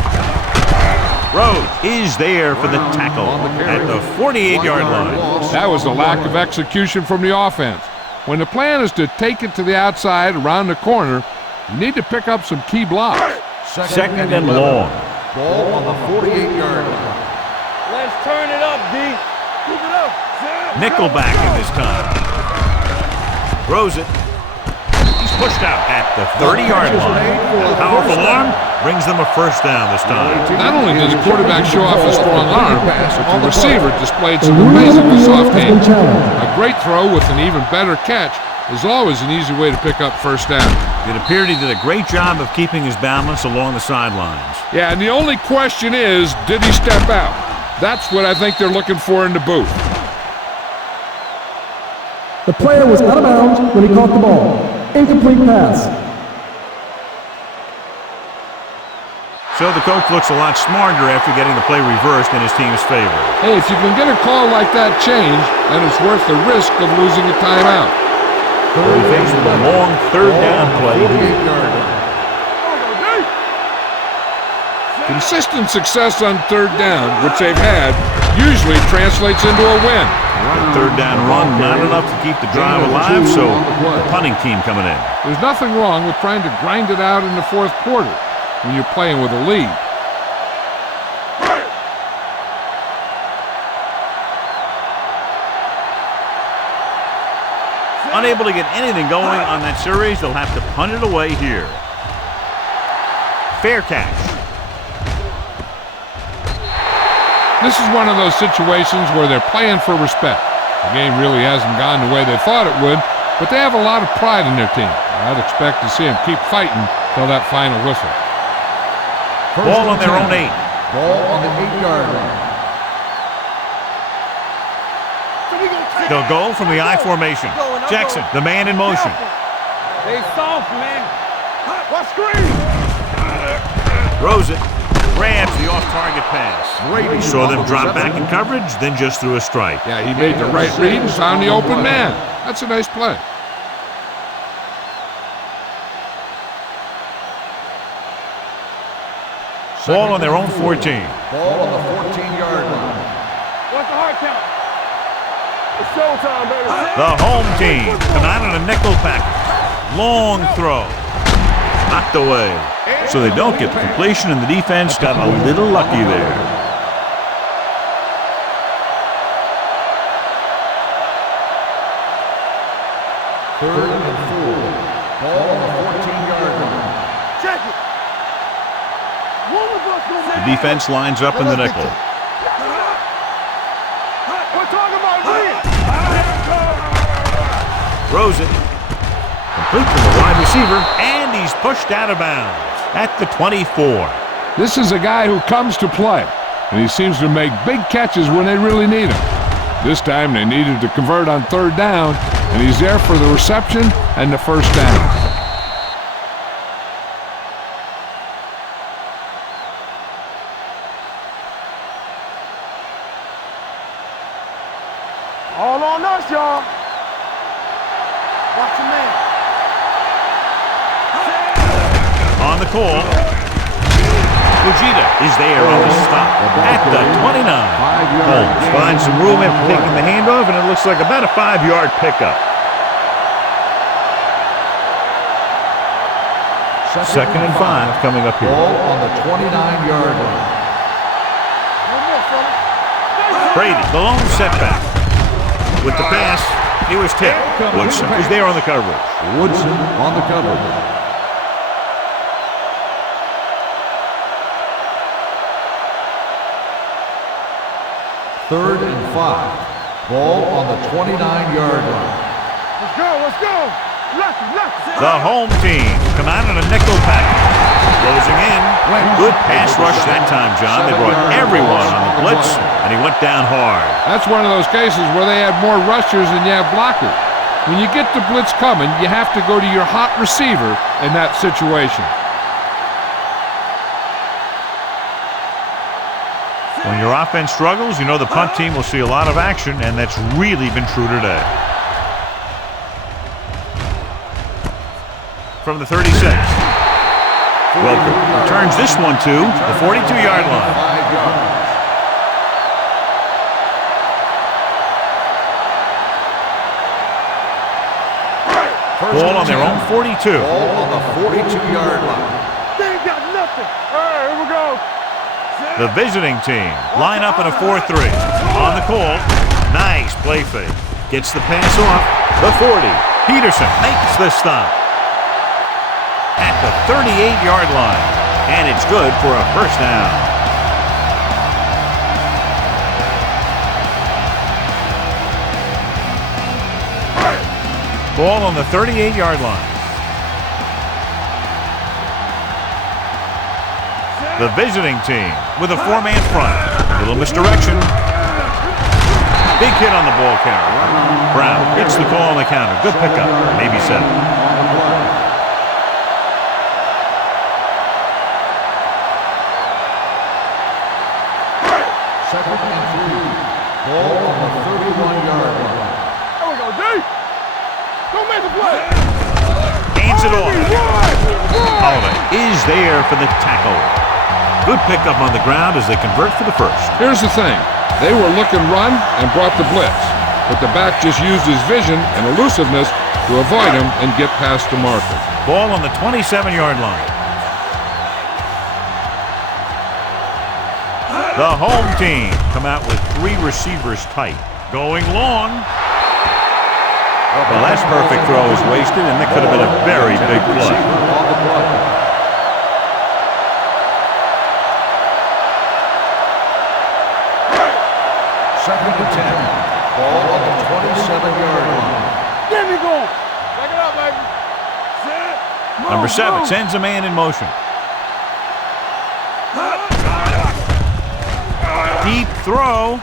Rhodes is there for the tackle at the 48-yard line. That was a lack of execution from the offense. When the plan is to take it to the outside around the corner, you need to pick up some key blocks. Second and long. Ball on the 48-yard line. Let's turn it up, D. Keep it up. Nickelback in this time. Throws it. pushed out at the 30-yard line. A powerful arm brings them a first down this time. Not only did the quarterback show off a strong arm, but the receiver displayed some amazingly soft hands. A great throw with an even better catch is always an easy way to pick up first down. It appeared he did a great job of keeping his balance along the sidelines. Yeah, and the only question is, did he step out? That's what I think they're looking for in the booth. The player was out of bounds when he caught the ball. Incomplete pass. So the coach looks a lot smarter after getting the play reversed in his team's favor. Hey, if you can get a call like that changed, then it's worth the risk of losing a timeout. So he faced with a long third down play. Consistent success on third down, which they've had, usually translates into a win. The third down run, not enough to keep the drive alive, so the punting team coming in. There's nothing wrong with trying to grind it out in the fourth quarter when you're playing with a lead. Unable to get anything going on that series, they'll have to punt it away here. Fair catch. This is one of those situations where they're playing for respect. The game really hasn't gone the way they thought it would, but they have a lot of pride in their team. I'd expect to see them keep fighting till that final whistle. Ball on their own 8. Ball on the 8-yard line. They'll go from the I formation. Jackson, the man in motion. They soft, man. What screen? Throws it. Grabs the off-target pass. Saw them drop back in coverage, then just threw a strike. Yeah, he made the right read and found the open man. That's a nice play. Ball on their own 14. Ball on the 14-yard line. What's the hard count? It's showtime, baby. The home team come out in a nickel package. Long throw. Knocked away. So they don't get the completion, and the defense got a little lucky there. Third and 4. Ball on the 14-yard line. Check it. The defense lines up in the nickel. We're talking about me. Throws it. Complete to the wide receiver, and he's pushed out of bounds at the 24. This is a guy who comes to play, and he seems to make big catches when they really need him. This time they needed to convert on third down, and he's there for the reception and the first down. All on us, y'all. Watch your man. On the call. Fujita is there on the stop at the 29. Holmes finds some room after taking the handoff, and it looks like about a 5-yard pickup. Second and 5 coming up here. Ball on the 29-yard line. Brady, the lone setback. With the pass, he was tipped. Woodson is there on the coverage. Woodson on the coverage. Third and 5. Ball on the 29-yard line. Let's go, let's go. Left. The home team come out in a nickel package. Closing in. Good pass rush that time, John. They brought everyone on the blitz, and he went down hard. That's one of those cases where they have more rushers than you have blockers. When you get the blitz coming, you have to go to your hot receiver in that situation. When your offense struggles, you know the punt team will see a lot of action, and that's really been true today. From the 36. Welker returns this one to the 42-yard line. 5 yards. Ball on their own 42. Ball on the 42-yard line. They ain't got nothing. All right, here we go. The visiting team line up in a 4-3. On the call, nice play fake. Gets the pass off. The 40. Peterson makes the stop. at the 38-yard line. And it's good for a first down. Ball on the 38-yard line. The visiting team with a four-man front. Little misdirection. Big hit on the ball carrier. Brown gets the call on the counter. Good pickup. Maybe 7. Second and 3. Ball on the 31-yard line. There we go, D. Don't make the play. Hands it off. Holiday is there for the tackle. Good pickup on the ground as they convert for the first. Here's the thing. They were looking run and brought the blitz, but the back just used his vision and elusiveness to avoid him and get past the marker. Ball on the 27-yard line. The home team come out with 3 receivers tight. Going long. Well, that perfect throw is wasted, and that could have been a very big play. Second and 10. Ball on the 27-yard line. Get me going. Back it up, baby. Set. Number 7 sends a man in motion. Deep throw.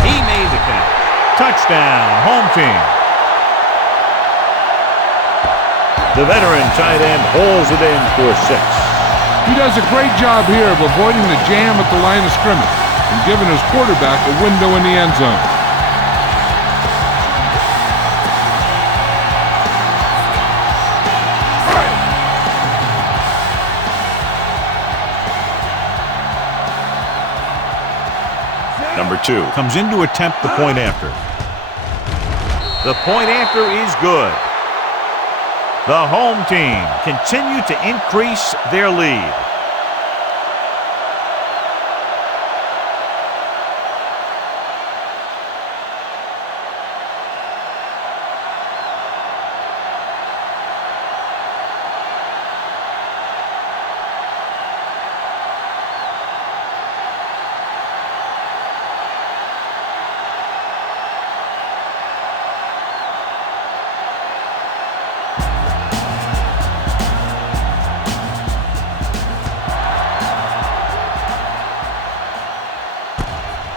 He made the catch. Touchdown, home team. The veteran tight end holds it in for 6. He does a great job here of avoiding the jam at the line of scrimmage and giving his quarterback a window in the end zone. Number 2 comes in to attempt the point after. The point after is good. The home team continue to increase their lead.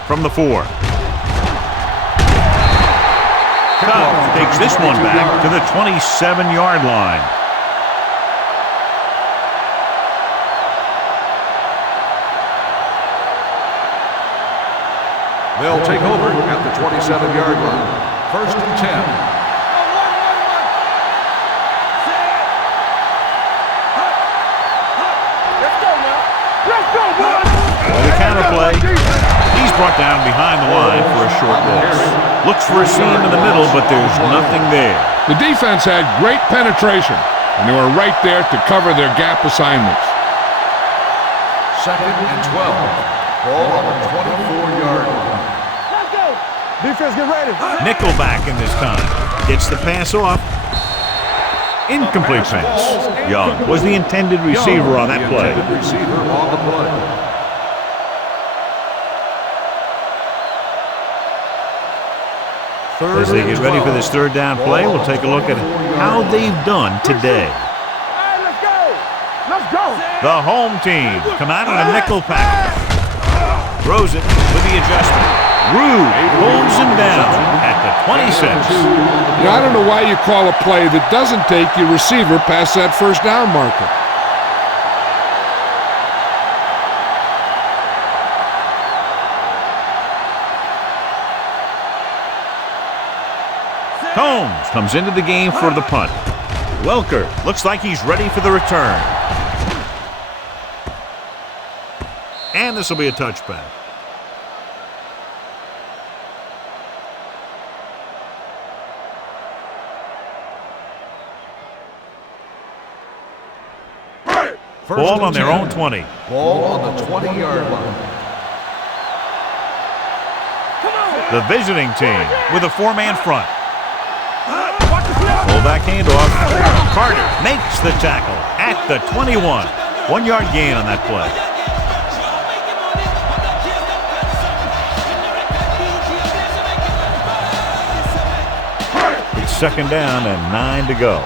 From the 4. Cobb takes this one back to the 27-yard line. They'll take over at the 27-yard line. First and 10. Let's go now. Let's go, boys. The counter play. He's brought down behind the line for a short loss. Looks for a seam in the middle, but there's nothing there. The defense had great penetration, and they were right there to cover their gap assignments. Second and 12. Ball on the 24-yard line. Let's go. Defense, get ready. Nickelback in this time. Gets the pass off. Incomplete pass. Young was the intended receiver on that play. Receiver on the play. As they get ready for this third down play, we'll take a look at how they've done today. Hey, let's go. Let's go. The home team come out in a nickel package. Throws it with the adjustment. Rude pulls him down at the 26. Now, I don't know why you call a play that doesn't take your receiver past that first down marker. Combs comes into the game for the punt. Welker looks like he's ready for the return. And this will be a touchback. Ball on their own 20. Ball on the 20-yard line. The visiting team with a four-man front. Fullback handoff. Carter makes the tackle at the 21. 1 yard gain on that play. It's second down and 9 to go.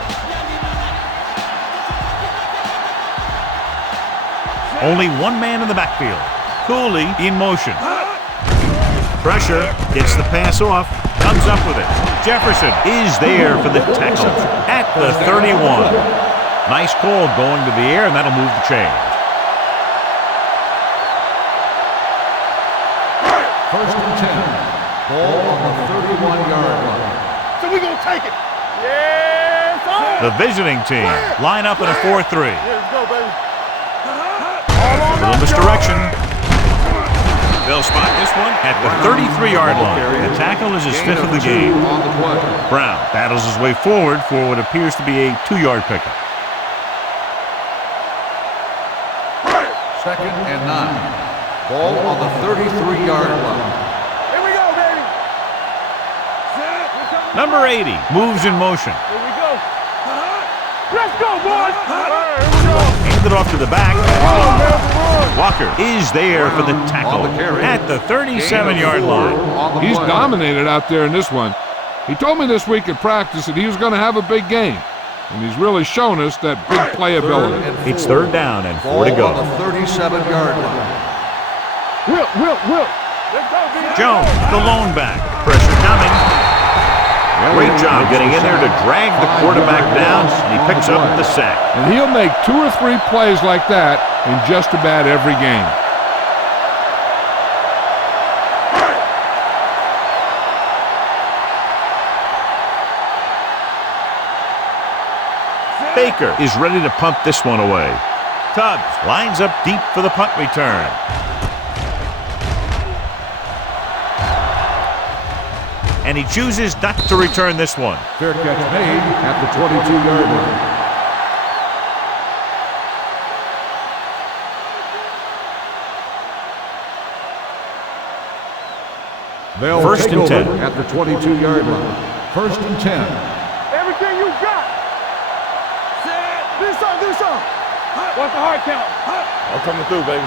Only one man in the backfield. Cooley in motion. Pressure, gets the pass off, comes up with it. Jefferson is there for the tackle at the 31. Nice call going to the air, and that'll move the chain. First and 10. Ball on the 31-yard line. So we gonna take it. Yes, sir. The visiting team line up in a 4-3. Here we go, baby. Little misdirection. They'll spot this one at the 33-yard line. The tackle is his fifth of the game. Brown battles his way forward for what appears to be a 2-yard pickup. Second and 9. Ball on the 33-yard line. Here we go, baby. Number 80 moves in motion. Here we go. Let's go, boys. Here we go. Handed off to the back. Walker is there for the tackle at the 37-yard line. He's dominated out there in this one. He told me this week at practice that he was going to have a big game, and he's really shown us that big playability. It's third down and 4 to go. On the 37-yard line. Will. Let's go, baby. Jones, the lone back. Pressure coming. Great job getting in there to drag the quarterback down, and he picks up the sack. And he'll make 2 or 3 plays like that in just about every game. Baker is ready to punt this one away. Tubbs lines up deep for the punt return. And he chooses not to return this one. Fair catch made at the 22-yard line. They'll First take and 10 at the 22-yard line. First and 10. Everything you got. Do some. What's the hard count? I'm coming through, baby.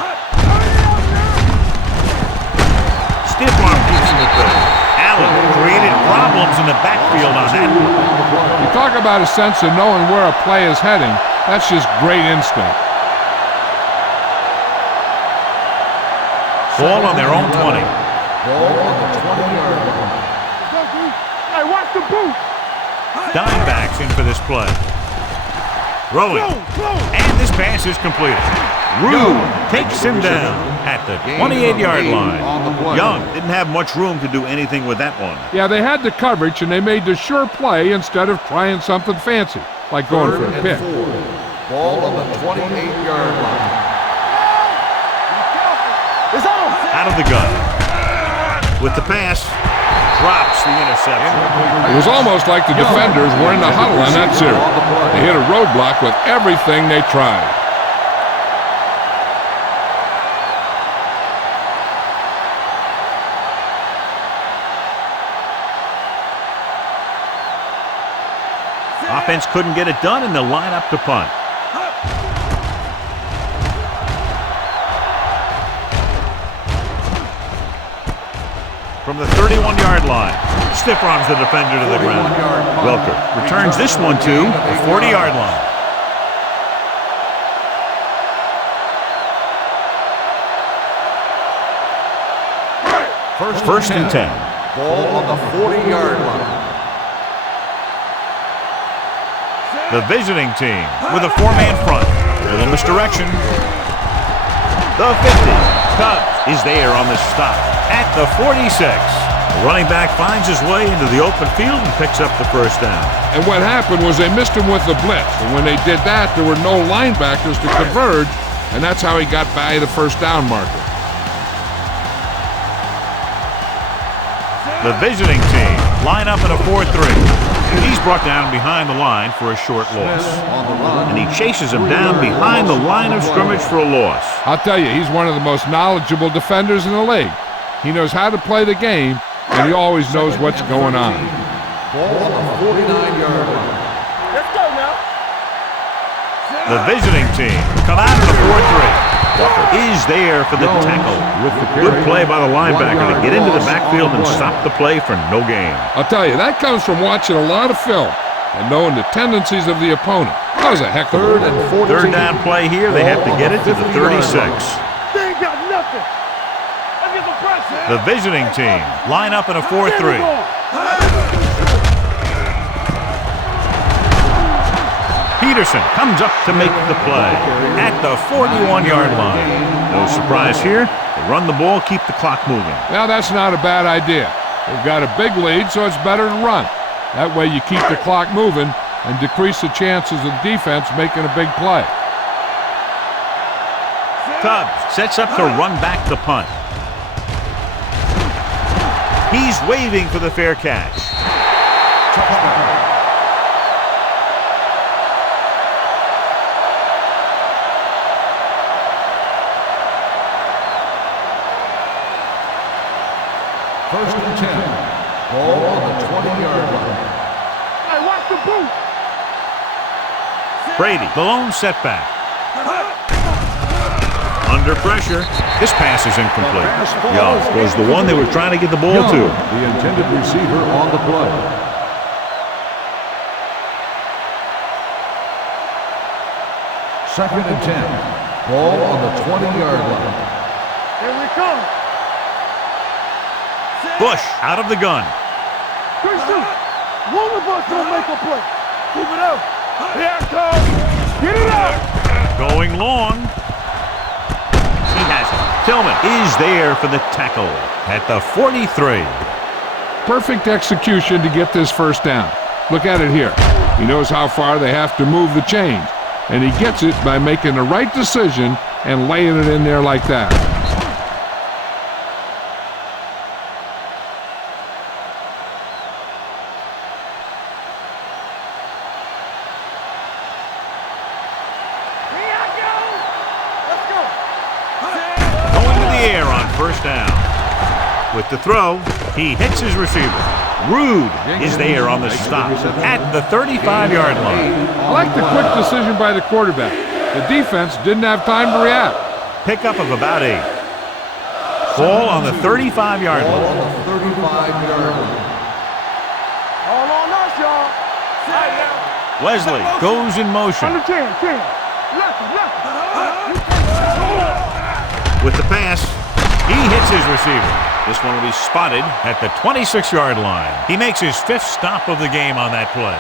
Stiff arm keeps him at third. Allen created problems in the backfield on that. You talk about a sense of knowing where a play is heading. That's just great instinct. Ball on their own 20. Ball on the 20-yard line. Hey, watch the boot. Dimebacks in for this play. Throwing. And this pass is completed. Rue takes him down at the 28-yard line. Young didn't have much room to do anything with that one. Yeah, they had the coverage, and they made the sure play instead of trying something fancy, like going for a pick. Ball on the 28-yard line. It's on. Out of the gun. With the pass, drops the interception. It was almost like the defenders were in the huddle on that series. They hit a roadblock with everything they tried. Offense couldn't get it done, and they'll line up to punt. From the 31-yard line, stiff arms the defender to the ground. Welker returns this one to the 40-yard line. First and 10. Ball on the 40-yard line. The visiting team with a 4-man front. Little misdirection. The 50. Tubbs is there on the stop at the 46. The running back finds his way into the open field and picks up the first down. And what happened was they missed him with the blitz. And when they did that, there were no linebackers to converge, and that's how he got by the first down marker. The visiting team line up in a 4-3. He's brought down behind the line for a short loss. And he chases him down behind the line of scrimmage for a loss. I'll tell you, he's one of the most knowledgeable defenders in the league. He knows how to play the game, and he always knows what's going on. Ball on the 49-yard line. Let's go now. The visiting team come out of the 4-3. Is there for the tackle. Good play by the linebacker to get into the backfield and stop the play for no gain. I'll tell you, that comes from watching a lot of film and knowing the tendencies of the opponent. That was a heck of a play. Third down play here. They have to get it to the 36. They ain't got nothing. Let's get some pressure. The visiting team line up in a 4-3. Peterson comes up to make the play at the 41-yard line. No surprise here. They run the ball, keep the clock moving. Now, that's not a bad idea. They've got a big lead, so it's better to run. That way you keep the clock moving and decrease the chances of the defense making a big play. Tubbs sets up to run back the punt. He's waving for the fair catch. First and 10. Ball on the 20-yard line. Hey, watch the boot. Brady, the lone setback. Under pressure. This pass is incomplete. Young was the one they were trying to get the ball to. The intended receiver on the play. Second and 10. Ball on the 20-yard line. Here we come. Bush out of the gun. Christian, one of us will make a play. Keep it up. Here it comes. Get it up. Going long. He has it. Tillman is there for the tackle at the 43. Perfect execution to get this first down. Look at it here. He knows how far they have to move the chains, and he gets it by making the right decision and laying it in there like that. First down. With the throw, he hits his receiver. Rude is there on the stop at the 35-yard line. I like the quick decision by the quarterback. The defense didn't have time to react. Pickup of about 8. Ball on the 35-yard line. On the 35-yard line. All on us, y'all. Wesley goes in motion. Under 10. Left. With the pass, he hits his receiver. This one will be spotted at the 26-yard line. He makes his 5th stop of the game on that play.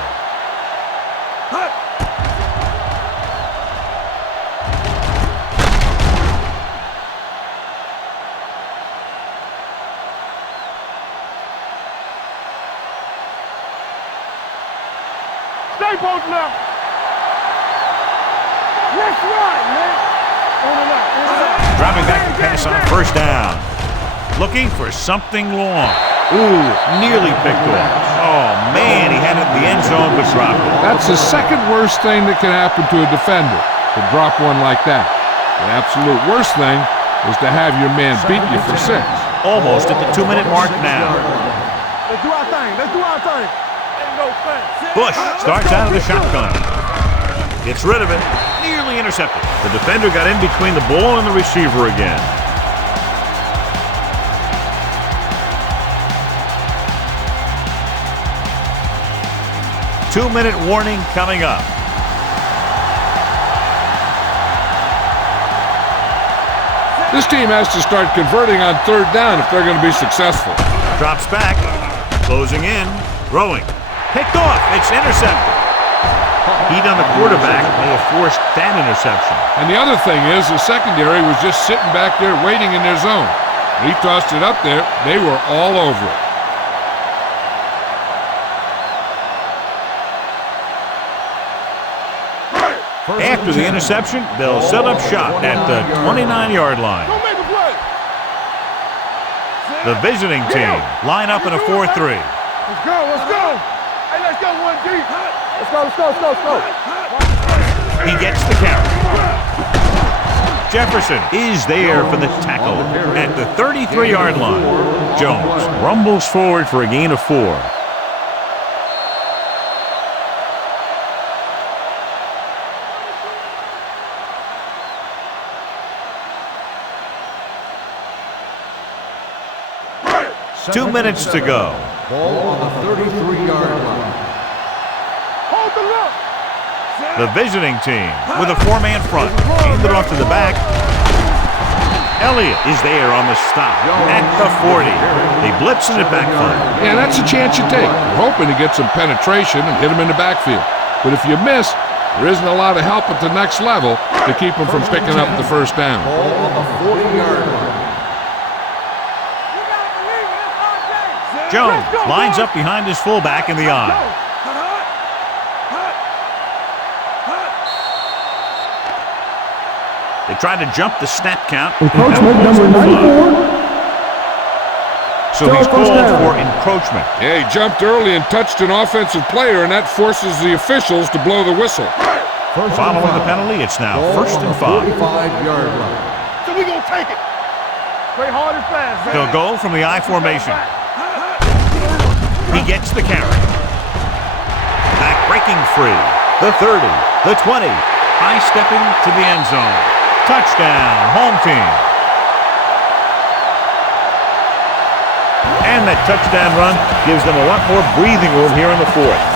Stay both now. Let's run, man. On the left. Dropping back to pass on first down. Looking for something long. Ooh, nearly picked off. Oh, man, he had it in the end zone but dropped it. That's the second worst thing that can happen to a defender, to drop one like that. The absolute worst thing is to have your man beat you for 6. Almost at the 2-minute mark now. Let's do our thing. Ain't no thing. Bush starts out of the shotgun. Gets rid of it. Nearly intercepted. The defender got in between the ball and the receiver again. Two-minute warning coming up. This team has to start converting on third down if they're going to be successful. Drops back. Closing in. Throwing. Picked off. It's intercepted. Heat on the quarterback may have forced that interception. And the other thing is the secondary was just sitting back there waiting in their zone. He tossed it up there. They were all over it. After the interception, they'll set up shop at the 29-yard line. Don't make a play. The visiting team line up in a 4-3. Let's go. Hey, let's go, 1D. Let's go. He gets the carry. Jefferson is there for the tackle at the 33-yard line. Jones rumbles forward for a gain of 4. 2 minutes to go. Ball on the 33-yard line. Hold the look. The visiting team with a 4-man front. Hand it off to the back. Elliott is there on the stop at the 40. They blitz and it backfire. Yeah, that's a chance you take. You're hoping to get some penetration and hit him in the backfield. But if you miss, there isn't a lot of help at the next level to keep him from picking up the first down. Ball on the 40-yard line. Jones lines up behind his fullback in the eye. They tried to jump the snap count. Encroachment number 94. So he's called for encroachment. Yeah, he jumped early and touched an offensive player, and that forces the officials to blow the whistle. Following the penalty, it's now first and 5. 45-yard line. So we gonna take it. Play hard and fast, man. They'll go from the I formation. He gets the carry. Back breaking free. The 30, the 20. High stepping to the end zone. Touchdown, home team. And that touchdown run gives them a lot more breathing room here in the 4th.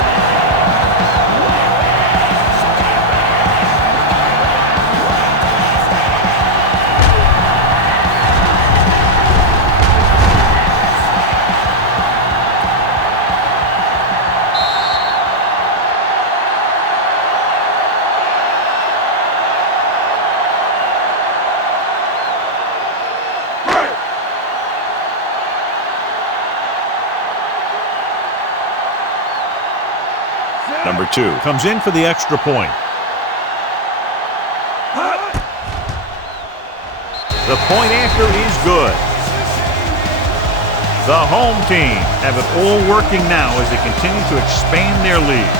Number 2 comes in for the extra point. The point after is good. The home team have it all working now as they continue to expand their lead.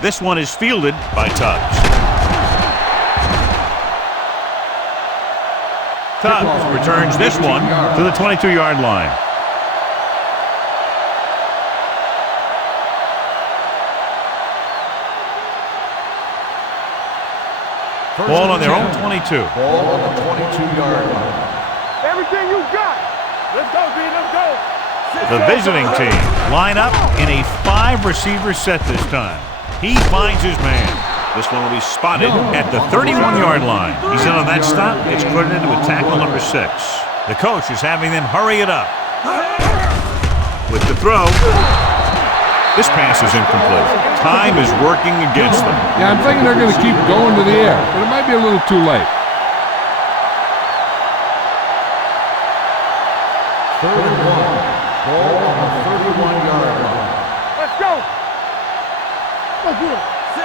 This one is fielded by Tubbs. Tubbs returns this one to the 22-yard line. Ball on their own 22. Ball on the 22-yard line. Everything you got. Let's go, B. Let's go. The visiting team line up in a 5-receiver set this time. He finds his man. This one will be spotted at the 31-yard line. He's in on that stop. It's credited with tackle number 6. The coach is having them hurry it up. With the throw, this pass is incomplete. Time is working against them. Yeah, I'm thinking they're going to keep going to the air, but it might be a little too late. 3rd and 1. Ball on the 31-yard line. Let's go.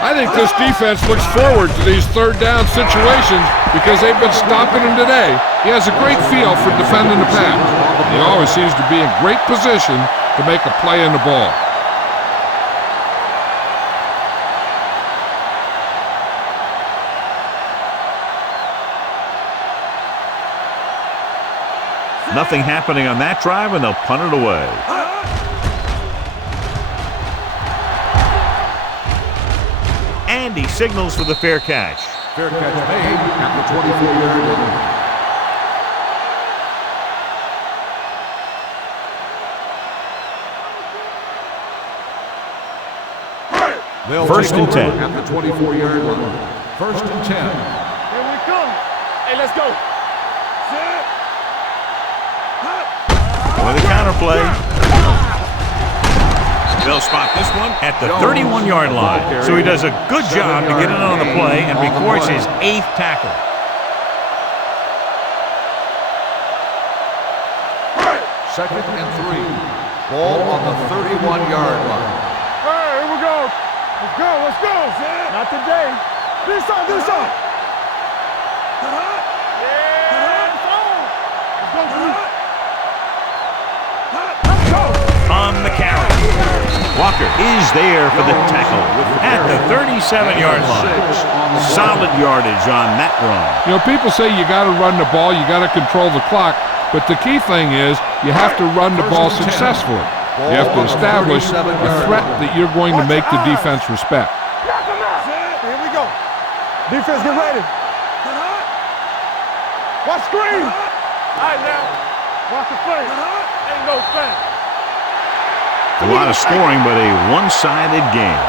I think this defense looks forward to these 3rd down situations because they've been stopping him today. He has a great feel for defending the pass. He always seems to be in great position to make a play in the ball. Nothing happening on that drive, and they'll punt it away. And he signals for the fair catch. Fair catch made at the 24-yard line. They'll First take and over 10. at the 24-yard line. 1st and 10. Here we come. Hey, let's go. With a counter play. They'll spot this one at the 31-yard line. So he does a good job to get in on the play and records his 8th tackle. Second and 3. Ball on the 31-yard line. Hey, here we go. Let's go, let's go. Not today. This on, this on. Yeah, it's on. Let's go, Walker is there for the tackle at the 37-yard line. Solid yardage on that run. You know, people say you got to run the ball, you got to control the clock, but the key thing is you have to run the ball successfully. You have to establish a threat that you're going to make the defense respect. Here we go. Defense, get ready. Watch screen. All right, now. Watch the play. Ain't no thing. A lot of scoring, but a one-sided game.